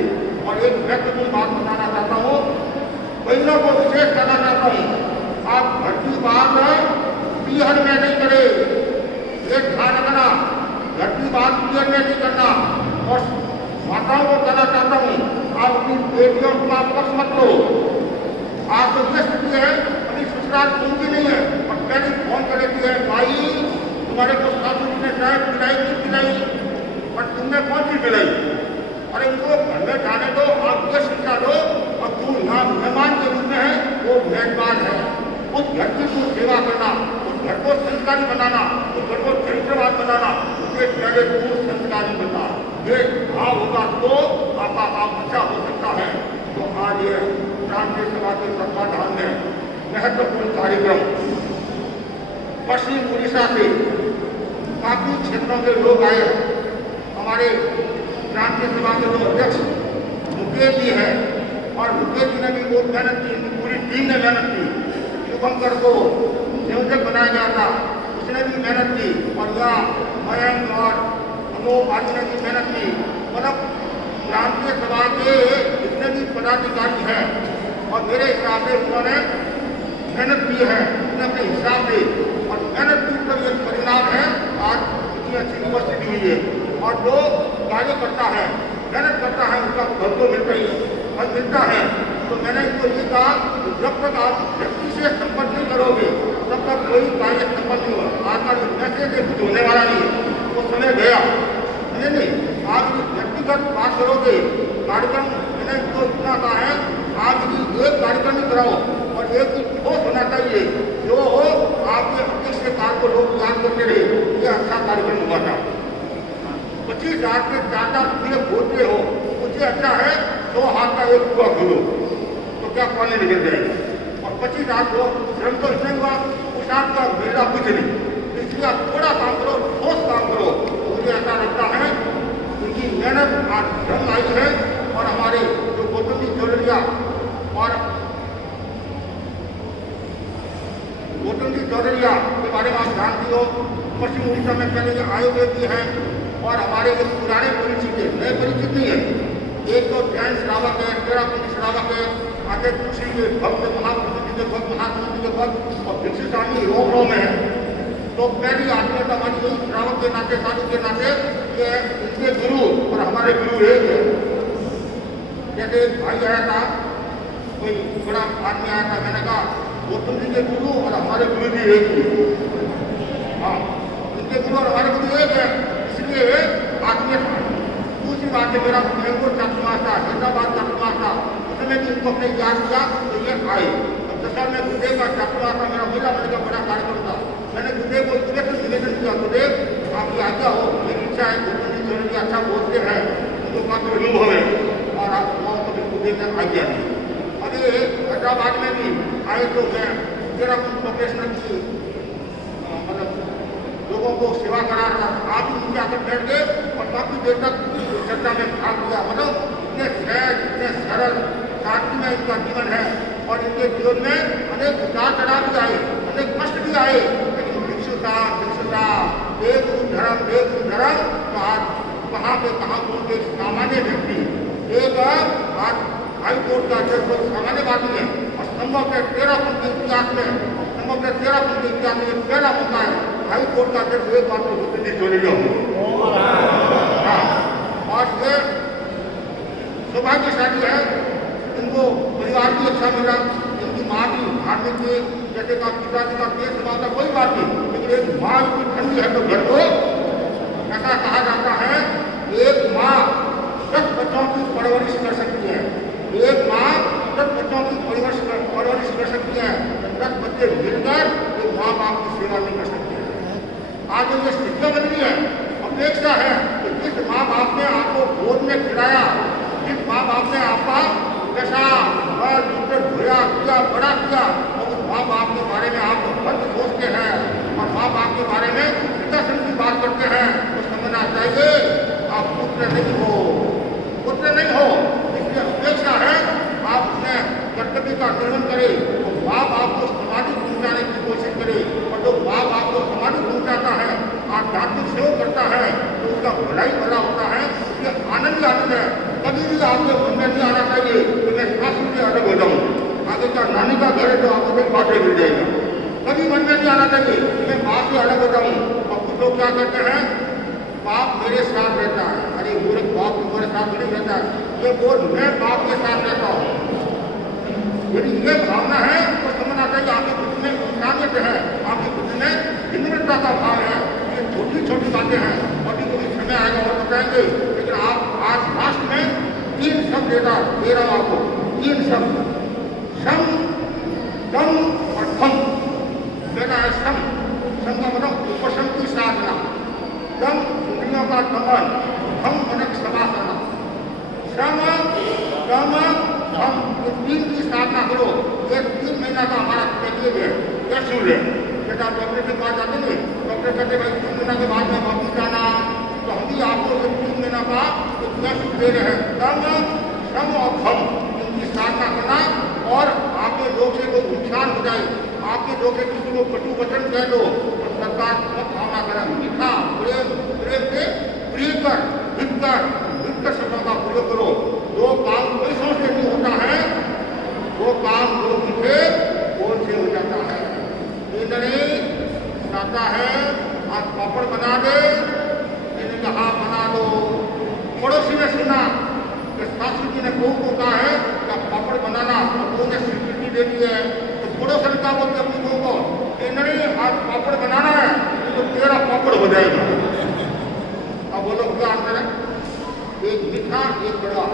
और एक महत्वपूर्ण बात बताना चाहता हूँ, बहनों को विशेष करना चाहता हूँ, आप घर की बात पीहर में नहीं करे, ये ध्यान रखना, घर की बात पीहर में नहीं करना। और माताओं को कहना चाहता हूँ, आप अपनी बेटियों का पक्ष मत लो। आप तो ये स्थिति है, अभी ससुराल सुनती नहीं है, और पहले फोन कर देती है, भाई तुम्हारे को सासू ने चाय पिलाई, पर तुमने कौन सी पिलाई। अरे उनको घर में जाने दो, आप ये शिक्षा दो, और तू यहाँ मेहमान के रूप में है, वो मेहमान है, उस घर की तू सेवा करना, उस घर को संस्कारी बनाना, उस घर को चरित्रवान बनाना, उसके पहले तू संस्कारी बनना। ये भाव होगा तो आपका काम अच्छा हो सकता है। तो आज ये प्रांतीय सभा के तत्वाधान में महत्वपूर्ण कार्यक्रम, पश्चिम उड़ीसा से काफी क्षेत्रों के लोग आए। हमारे प्रांतीय सभा के जो अध्यक्ष मुकेश जी हैं, और मुकेश जी ने भी बहुत मेहनत की, पूरी टीम ने मेहनत की। शुभंकर को संयोजक बनाया गया था, उसने भी मेहनत की, और यहाँ मयंक और अनूप आदि ने भी मेहनत की। मतलब प्रांतीय सभा के जितने भी पदाधिकारी हैं, और मेरे हिसाब से उन्होंने मेहनत की है अपने हिसाब से, और मेहनत की तो ये परिणाम है आज इतनी अच्छी उपस्थिति हुई है। और जो कार्य करता है, मेहनत करता है, उसका फल तो मिलता ही फल मिलता है। तो मैंने इनको ये कहा, जब तक आप व्यक्ति से संपर्क नहीं करोगे तब तक कोई कार्य संपर्क नहीं होगा। आज का जो मैसेज है कुछ होने वाला नहीं है, वो समय गया नहीं। आप व्यक्तिगत बात करोगे, कार्यक्रम मैंने इनको इतना कहा है, आप यदि एक कार्यक्रम ही कराओ और एक ठोस होना चाहिए, जो हो आपके अध्यक्ष के कार्य को लोग याद करते रहे, ये अच्छा कार्यक्रम हुआ था। 25,000 से ज़्यादा रुपये बोलते हो, उससे अच्छा है 100 हाथ का एक कुआ खोलो, तो क्या पानी निकल जाएगा। और 25,000 को श्रम तो इसमें हुआ, उस हाथ का मेरा कुछ नहीं। इसलिए आप थोड़ा काम करो, ठोस काम करो। मुझे ऐसा लगता है उनकी मेहनत आज रंग आई है। और हमारे जो गौतम जी चौरसिया और गौतम जी चौरसिया के बारे में आप जानती हो, पश्चिम उड़ीसा में पहले जो आयुर्वेद भी है, और हमारे एक पुराने परिचित है, नए परिचित नहीं है। एक तो जैन श्रावक है, तेरापुरी श्रावक है, आगे तुलसी के भक्त, महापुरुष जी के भक्त, महात्मा जी के भक्त, और भिक्षु स्वामी रोम में है। तो पहली आत्मीयता हमारी यही श्रावक के नाते, साधु के नाते, ये इनके गुरु और हमारे गुरु एक है। जैसे भाई आया था, कोई बड़ा आदमी आया था, मैंने कहा गौतम जी के गुरु और हमारे गुरु जी एक ही। हाँ, इनके गुरु और हमारे गुरु एक है, इसलिए आत्मीयता। दूसरी बात है, मेरा बेंगलोर चातुर्मास था, हैदराबाद चातुर्मास था, उसमें भी इनको अपने याद किया तो ये आए। अब दशहरा में गुरुदेव का चातुर्मास था, मेरा महिला मंडल का बड़ा कार्यक्रम था। मैंने गुरुदेव को निवेदन किया, गुरुदेव आपकी आज्ञा हो, मेरी इच्छा है, गौतम जी अच्छा बोलते हैं, उनको काफी अनुभव है, और आप गाँव को भी गुरुदेव ने आज्ञा दी। अभी हैदराबाद में भी आए तो मैं तेरा प्रोफेशनल की मतलब लोगों को सेवा करा रहा था। आप भी मुझे आकर बैठ गए और काफी देर तक चर्चा में भाग लिया। मतलब इतने सहज, इतने सरल, सादगी में इनका जीवन है, और इनके जीवन में अनेक उतार चढ़ाव भी आए, अनेक कष्ट भी आए, लेकिन भिक्षुता, एक गुरु धर्म कारण तो आज कहाँ से कहाँ पहुँचे सामान्य व्यक्ति एक आज हाई कोर्ट का जज सामान्य बात है और संभव के 13 पुल के इतिहास में संभव के 13 पुल के इतिहास में पहला मौका है हाई कोर्ट का जज एक बात को नहीं चले जाओ। और ये सौभाग्यशाली है, इनको परिवार भी अच्छा मिला, इनकी माँ भी धार्मिक थी, जैसे का पिताजी का केस समाता कोई बात नहीं, लेकिन एक माँ इतनी ठंडी है तो घर को ऐसा कहा जाता है एक माँ 10 बच्चों की परवरिश कर सकती है, एक माँ 10 बच्चों की परवरिश कर सकती है, 10 बच्चे मिलकर एक माँ बाप की सेवा नहीं कर सकते। आज ये शिक्षा बन रही है, अपेक्षा है कि जिस माँ बाप ने आपको गोद में खिलाया, जिस माँ बाप ने आपका जैसा धोया किया बड़ा किया, और उस माँ बाप के बारे में आप फर्ज सोचते हैं और माँ बाप के बारे में हितैषी की बात करते हैं, तो समझना चाहिए आप पुत्र नहीं हो, इसलिए अपेक्षा है आप अपने कर्तव्य का निर्वहन करें और माँ बाप को समाधि पहुँचाने की कोशिश करें, और जो माँ बाप को समाधि पहुँचाता है आध्यात्मिक सेवा करता है तो उसका भलाई भला होता है, ये आनंद है। कभी भी आपके मन में नहीं आना चाहिए कि मैं शास्त्र से अलग हो जाऊँ, आगे का नानी का घर है तो आपको कोई बातें मिल जाएगा, कभी मन में नहीं आना चाहिए कि मैं माँ से अलग हो जाऊँ। और कुछ लोग क्या कहते हैं बाप मेरे साथ रहता है, अरे मेरे बाप मेरे साथ नहीं रहता है, ये बोल मैं बाप के साथ रहता हूँ, यदि ये भावना है तो समझना चाहिए आपके बुद्धि में इंसानियत है, आपके बुद्धि में विनम्रता का भाव है। ये छोटी छोटी बातें हैं, कभी कभी समय आएगा और बताएंगे, लेकिन आप आज लास्ट में 3 शब्द दे रहा हूँ आपको, 3 शब्द सम दम और धम देना है। सम का मतलब उपशम की साधना, दम इंद्रियों का दमन, धम मतलब क्षमा करना, श्रम दम हम 3 की साधना करो। ये 3 महीना का हमारा पैकेज है, यह शुरू है। जैसे आप डॉक्टर के पास जाते नहीं, डॉक्टर कहते भाई 3 महीना के बाद में वापस जाना, तो हम भी आपको 3 महीना का शुरू दे रहे हैं। दम श्रम और धम इनकी साधना करना, और आपके लोग से कोई नुकसान हो जाए, आपके लोग से किसी को कटु वचन कह दो तो सरकार मत भावना करें, मीठा प्रेम से प्रिय कर शब्दों का प्रयोग करो। जो काम पैसों से नहीं होता है वो काम लोग मीठे बोल से हो जाता है। इंद्री चाहता है आज पापड़ बना दे, इन्हें कहा बना दो। पड़ोसी ने सुना कि शास्त्री जी ने बहू को कहा है कि पापड़ बनाना, तो बहू ने स्वीकृति दे दी है, तो पड़ोसी ने कहा बोलते अपनी बहू को इंद्री आज पापड़ बनाना है तो तेरा पापड़ हो जाएगा। अब बोलो क्या अंतर है, एक मीठा एक बड़ा।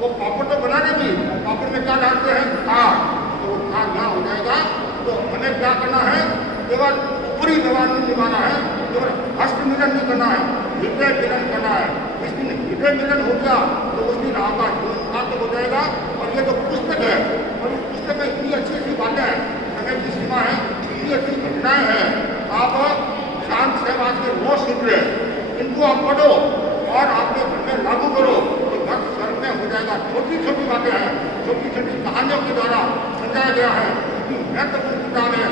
वो पापड़ तो बना देगी, पापड़ में क्या डालते हैं खाद, तो वो खाद ना हो जाएगा। तो हमें क्या करना है, केवल ऊपरी व्यवहार नहीं निभाना है, केवल हस्त मिलन नहीं करना है, हृदय मिलन करना है। जिस दिन हृदय मिलन हो गया तो उस दिन आपका जीवन सार्थक हो जाएगा। और ये जो पुस्तक है, और इस पुस्तक में इतनी अच्छी अच्छी बातें हैं, समय की सीमा है, इतनी अच्छी घटनाएं हैं। आप शांत सहवास के 9 सूत्र इनको आप पढ़ो और आपके घर में लागू करो तो घर स्वर्ग में हो जाएगा। छोटी छोटी बातें हैं, छोटी छोटी कहानियों के द्वारा समझाया गया है, महत्वपूर्ण किताब है।